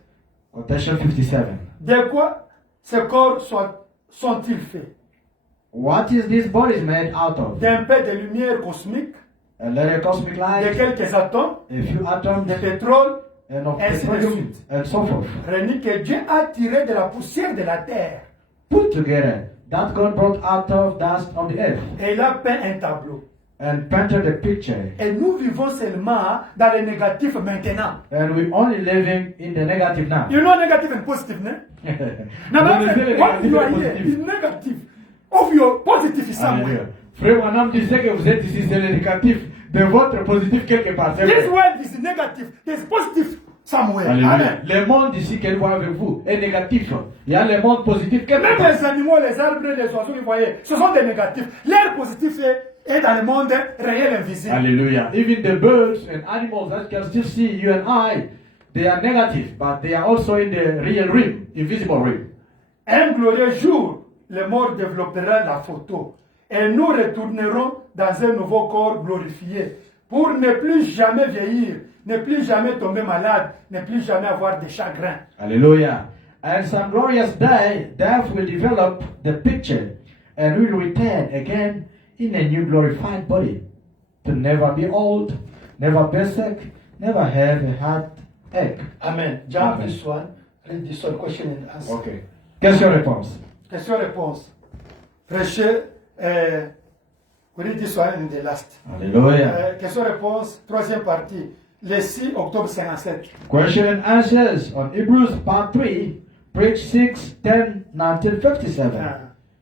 Quotation 57. De quoi ces corps sont-ils faits? What is this body made out of? D'un peu de lumière cosmique, A little cosmic de light, quelques atomes, a few atoms, de pétrole, and of ainsi de petroleum, suite. and so forth. Réunis que Dieu a tiré de la poussière de la terre. Put together that God brought out of dust of the earth. Et il a peint un tableau. and painted the picture. Et nous vivons seulement dans le négatif maintenant. And we're only living in the negative now. You know negative and positive, ne? Now, what you are here is negative. Of your positive is somewhere. Frère Branham disait que vous êtes ici, c'est le négatif de votre positif quelque part. This world is negative. There's positive somewhere. Alléluia. Amen. Le monde ici qu'elle voit avec vous est négatif. Il y a le monde positif quelque Même part. les animaux, les arbres, les oiseaux, vous voyez, ce sont des négatifs. L'air positif est dans le monde réel invisible. Hallelujah. Even the birds and animals that can still see you and I, they are negative, but they are also in the real realm, invisible realm. Un glorieux jour, le mort développera la photo et nous retournerons dans un nouveau corps glorifié pour ne plus jamais vieillir, ne plus jamais tomber malade, ne plus jamais avoir de chagrin. Hallelujah. And some glorious day, death will develop the picture and will return again in a new glorified body to never be old, never be sick, never have a heartache. Amen. John Amen. this one, read this one, question and answer. Okay. Question-réponse. Question-réponse. Prêcher, we read this one in the last. Hallelujah. Question-réponse, troisième partie, le 6 octobre 57. Question and answers on Hebrews part 3, page 6, 10, 1957.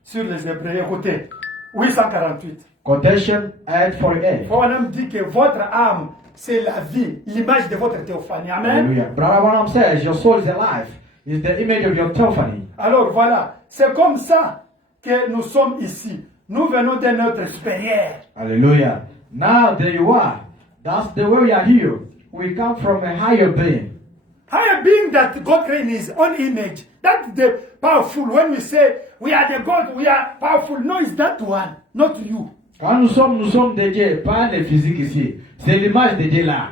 Sur les Hébreux, écoutez, 848. Quotation 848. Branham dit que votre âme, c'est la vie, l'image de votre théophanie. Amen. Hallelujah. Brother Branham says your soul is alive, is the image of your theophany. Alors voilà, c'est comme ça que nous sommes ici. Nous venons de notre supérieur. Hallelujah. Now there you are. That's the way we are here. We come from a higher being. Higher being that God created in His own image. That's the powerful. When we say we are the God, we are powerful. No, it's that one, not you. Quand nous sommes des dieux, pas des physiques ici. C'est l'image de Dieu là.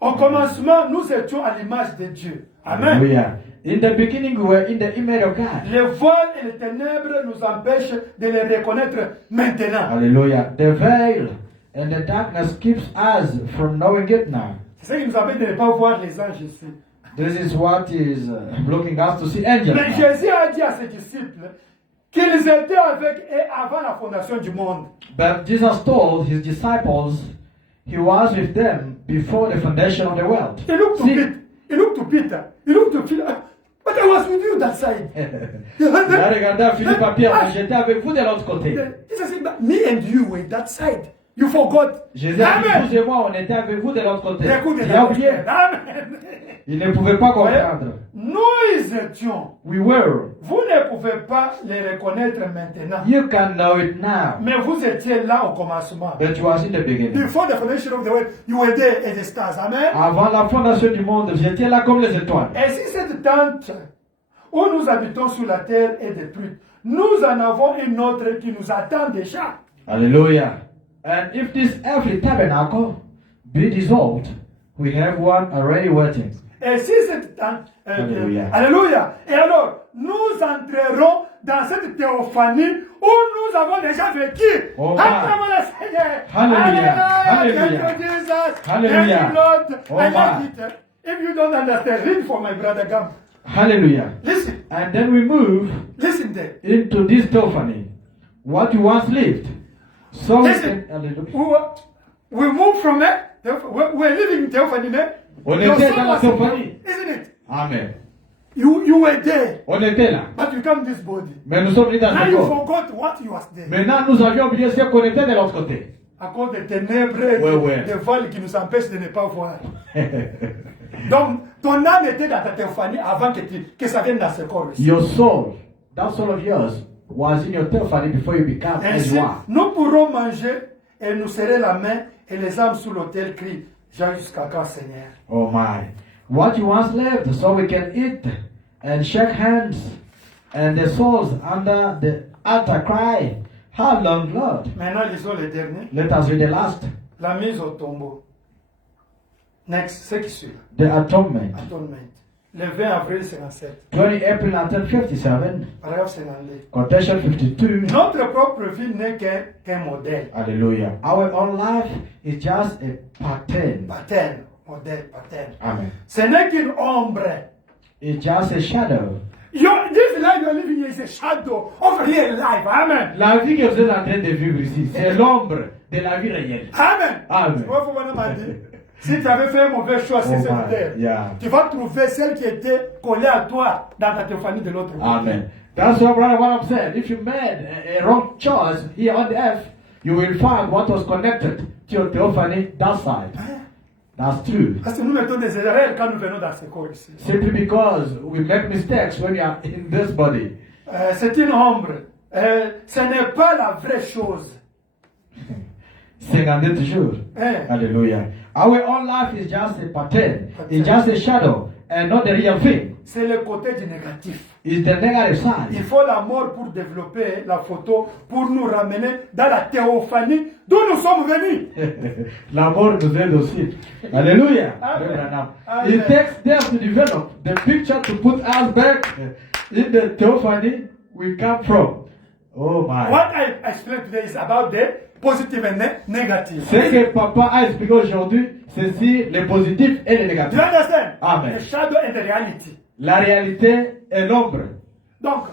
Au commencement, nous étions à l'image de Dieu. Amen. Hallelujah. In the beginning, we were in the image of God. Le voile et les ténèbres nous empêchent de les reconnaître maintenant. Hallelujah. The veil and the darkness keeps us from knowing it now. C'est ce qui nous empêche de ne pas voir les anges ici. This is what is blocking us to see angels. Mais Jésus a dit à ses disciples qu'ils étaient avec eux avant la fondation du monde. But Jesus told his disciples he was with them before the foundation of the world. He looked to Peter. He looked to Peter. He looked to Philip. But I was with you that side. Il a regardé à Philippe et Pierre, j'étais avec vous de l'autre côté. Jesus said, me and you were that side. You forgot. Jésus a dit, vous et moi, on était avec vous de l'autre côté. Écoutez, Il a oublié. Amen. Il ne pouvait pas comprendre. Nous étions. We were. Vous ne pouvez pas les reconnaître maintenant. You can know it now. Mais vous étiez là au commencement. But you was in the beginning. Before the foundation of the world, you were there as the stars. Amen. Avant la fondation du monde, j'étais là comme les étoiles. Et si cette tente où nous habitons sur la terre est détruite, nous en avons une autre qui nous attend déjà. Hallelujah. And if this earthly tabernacle be dissolved, we have one already waiting. Et si cette tente... Alléluia. Alléluia. Et alors, nous entrerons dans cette théophanie où nous avons déjà vécu. Oh, Acclamons le Seigneur. Hallelujah. Hallelujah. Hallelujah. Thank you, Jesus. Hallelujah. Thank you, Lord. Oh, I my. like it. If you don't understand, read for my brother Gam. Hallelujah. Listen. And then we move Listen there. into this theophany, what you once lived. So we Listen. can, hallelujah. We move from it. We're living in theophany. On Your était soul dans la was théophanie. Isn't it? Amen. You were there. On était là. But you come this body. Mais nous sommes venus dans Now ce you corps. forgot what you was there. Maintenant, nous avions oublié ce qu'on était de l'autre côté. À cause des ténèbres, Ouais. des voiles qui nous empêchent de ne pas voir. Donc, ton âme était dans ta théophanie avant que ça vienne dans ce corps ici. Your soul, that soul of yours, was in your theophany before you became as Ainsi, you are. nous pourrons manger et nous serrer la main et les âmes sous l'autel crient, Jean jusqu'à quand, Seigneur? Oh my. What you once lived, so we can eat and shake hands, and the souls under the altar cry, how long, Lord? Maintenant, lisons le dernier. Let us read the last. La mise au tombeau. Next, ce qui suit. The atonement. Atonement. Le 20 avril 57. 20 April 1957, Paragraphe 52. quotation 52. Notre propre vie n'est qu'un modèle. Hallelujah. Our own life is just a pattern. Pattern. Modèle, pattern. Amen. Ce n'est qu'une ombre. It's just a shadow. This life you are living here is a shadow of real life. Amen. La vie que vous êtes en train de vivre ici, c'est l'ombre de la vie réelle. Amen. Amen. Tu vois, Fofana m'a dit, si tu avais fait un mauvais choix, c'est secondaire. Yeah. Tu vas trouver celle qui était collée à toi dans ta théophanie de l'autre côté. Amen. That's what I'm saying. If you made a wrong choice here on the earth, you will find what was connected to your theophany that side. That's true. Parce que nous mettons des erreurs quand nous venons dans ce corps ici. Simply because we make mistakes when we are in this body. C'est une ombre. Ce n'est pas la vraie chose. 52 jours. Hallelujah. Our own life is just a pattern. It's just a shadow and not the real thing. C'est le côté du négatif. It's the negative Il side. faut la mort pour développer la photo, pour nous ramener dans la théophanie d'où nous sommes venus. La mort nous aide aussi. Hallelujah. Amen. It takes death to develop the picture to put us back in the theophany we come from. Oh my. What I explained today is about the positive and negative. Ce que papa a expliqué aujourd'hui, c'est si les positifs et les Do négatifs. you understand? Amen. The shadow and the reality. La réalité et l'ombre. Donc,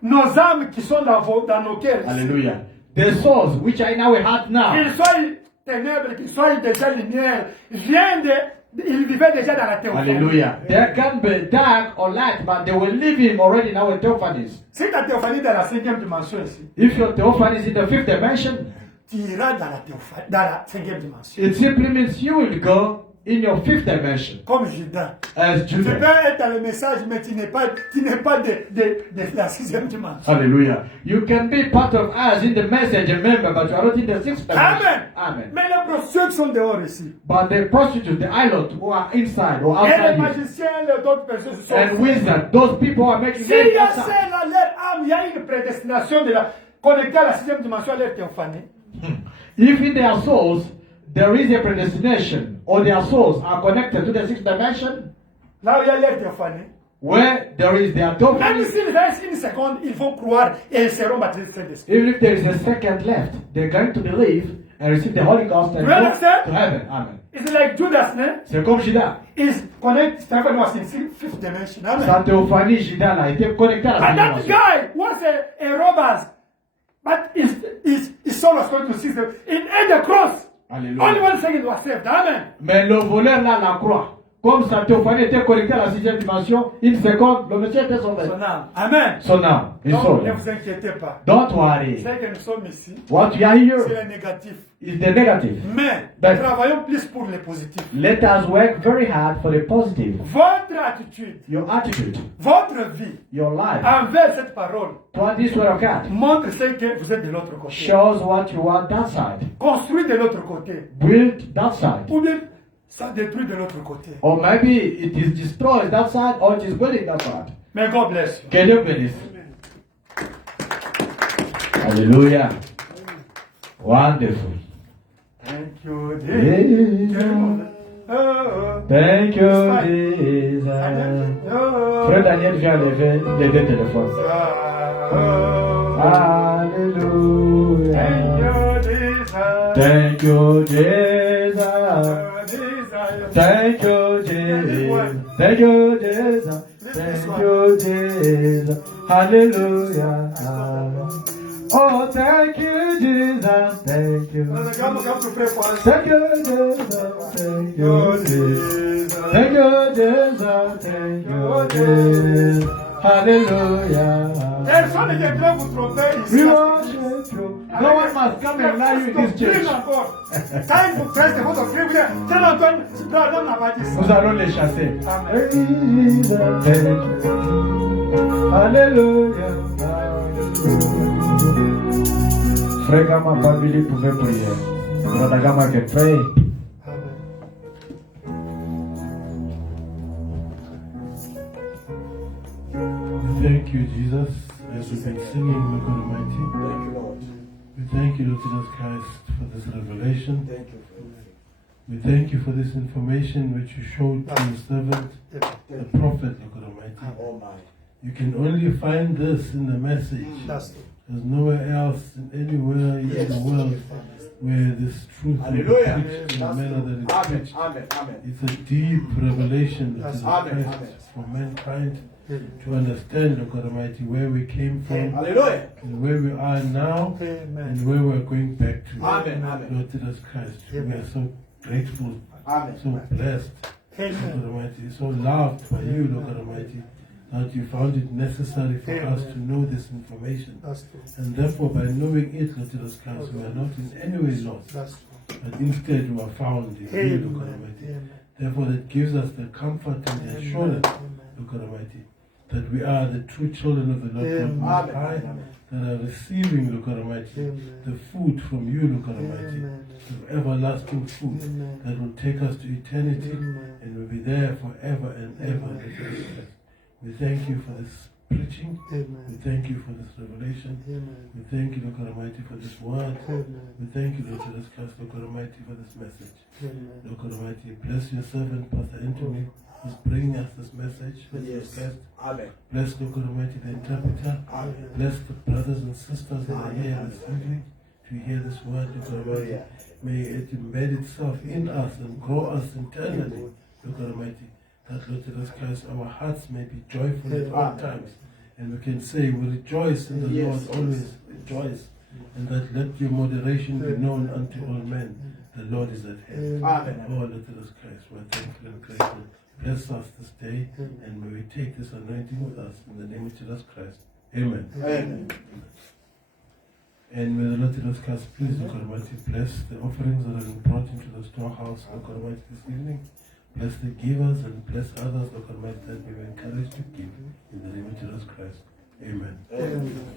nos âmes qui sont dans nos cœurs, Alléluia. The souls which are in our heart now. qu'ils soient ténèbres, qu'ils soient déjà lumière, ils vivaient déjà dans la théophanie. Hallelujah. There can be dark or light, but they were living already in our theophanies. Si ta théophanie est dans la 5e dimension ici, If your theophany is in the 5th dimension, tu iras dans la théophanie, dans la 5e dimension. it simply means you will go in your 5th dimension. Comme Judas. As Tu peux Judas. être dans le message, mais tu n'es pas de la 6e dimension. Hallelujah. You can be part of us in the message, remember, but you are not in the 6th dimension. Amen. Amen. Mais les prostituées qui sont dehors ici, But the prostitutes, the harlot who are inside or et les outside you, magiciens, les autres personnes sont. and wizards, those people who are making S'il y a outside. celle à leur âme, il y a une prédestination de la connecter à la 6e dimension à leur théophanie. If in their souls there is a predestination, or their souls are connected to the 6th dimension, Là où il y a leur théophanie. where there is their Même theophany, s'il reste une seconde, ils vont croire et ils seront baptisés du Saint-Esprit. even if there is a second left, they're going to believe and receive the Holy Ghost and You go understand? to heaven. Amen. It's like Judas, ne? C'est comme Judas. Is connect Stephen was in 5th dimension. Amen. Sa théophanie, Judas, a été connecté à la And that dimension. guy was a robber, but his soul was going to see them. In the cross, Alléluia. only 1 second was saved. Amen. Mais le voleur là, la croix, comme sa théophanie était connectée à la 6e dimension, une seconde, le monsieur était sauvé. Son âme. Amen. Son âme, il Donc, sauve. ne vous inquiétez pas. Don't worry. C'est que nous sommes ici. What you are here C'est le négatif. is the negative. Mais Ben- travaillons plus pour le positif. Let us work very hard for the positive. Votre attitude, Your attitude, votre vie your life, envers cette parole toward this word of God montre ce que vous êtes de l'autre côté. shows what you are that side. Construis de l'autre côté. Build that side. Ou bien ça détruit de l'autre côté. Or maybe it is destroyed that side or it is building that side. May God bless you. Que Dieu bénisse. Hallelujah. Wonderful. Thank you, Yeah. Jesus. Thank you, Jesus. Frère Daniel vient lever les deux téléphones. Hallelujah. Thank you, Jesus. Thank you, Jesus. Thank you, Jesus. Thank you, Jesus. Hallelujah. Oh, thank you, Jesus. Thank you. Thank you, Jesus. Thank you, Jesus. Thank you, Jesus. Thank you, Jesus. Hallelujah. Personne ne viendra vous tromper ici. We worship you. No one must come and lie you in this church. Quand ils vous pressent de votre cri, vous dites, Saint Antoine, l'homme n'a pas dit ça. Nous allons les chasser. Amen. Jesus, thank you. Hallelujah. Frère Gama Family pouvait prier. Brother Gama can pray. Thank you, Jesus, as we've been singing, Lord God Almighty. Thank you, Lord. We thank you, Lord Jesus Christ, for this revelation. Thank you. We thank you for this information which you showed to your servant, the prophet, Lord God Almighty. Oh my. You can only find this in the message. That's There's nowhere else, anywhere in the world, where this truth will be Hallelujah. preached in the manner that it's Amen. preached. Amen. Amen. It's a deep revelation that Jesus Amen. Christ Amen. for mankind. to understand, Lord God Almighty, where we came from, Hallelujah. and where we are now, and where we're going back to. Amen. Amen. Lord Jesus Christ, we are so grateful, Amen. so blessed, Lord God Almighty, so loved by you, Lord God Almighty, that you found it necessary for us to know this information. And therefore, by knowing it, Lord Jesus Christ, we are not in any way lost, but instead we are found in you, Lord God Almighty. Therefore, that gives us the comfort and the assurance, Lord God Almighty, that we are the true children of the Lord God Most High, that are receiving, Lord God Almighty, the food from you, Lord God Almighty, the everlasting food that will take us to eternity and will be there forever and ever. Lord Jesus Christ. We thank you for this preaching. We thank you for this revelation. We thank you, Lord God Almighty, for this word. We thank you, Lord Jesus Christ, Lord God Almighty, for this message. Lord God Almighty, bless your servant, Pastor Anthony, who's bringing us this message. Yes. Amen. Bless, Lord God Almighty, the interpreter. Amen. Bless the brothers and sisters that are here this evening to hear this word, Lord God Almighty. May it embed itself in us and grow us internally, Lord God Almighty. That, Lord Jesus Christ, our hearts may be joyful at all times. And we can say, we rejoice in the Lord, always rejoice. And that let your moderation be known unto all men. The Lord is at hand. Amen. Oh, Lord Jesus Christ, we are thankful and grateful. Bless us this day, and may we take this anointing with us in the name of Jesus Christ. Amen. Amen. And may the Lord Jesus Christ please, Lord God Almighty, bless the offerings that have been brought into the storehouse, Lord God Almighty, this evening. Bless the givers and bless others, Lord God Almighty, that we were encouraged to give in the name of Jesus Christ. Amen. Amen.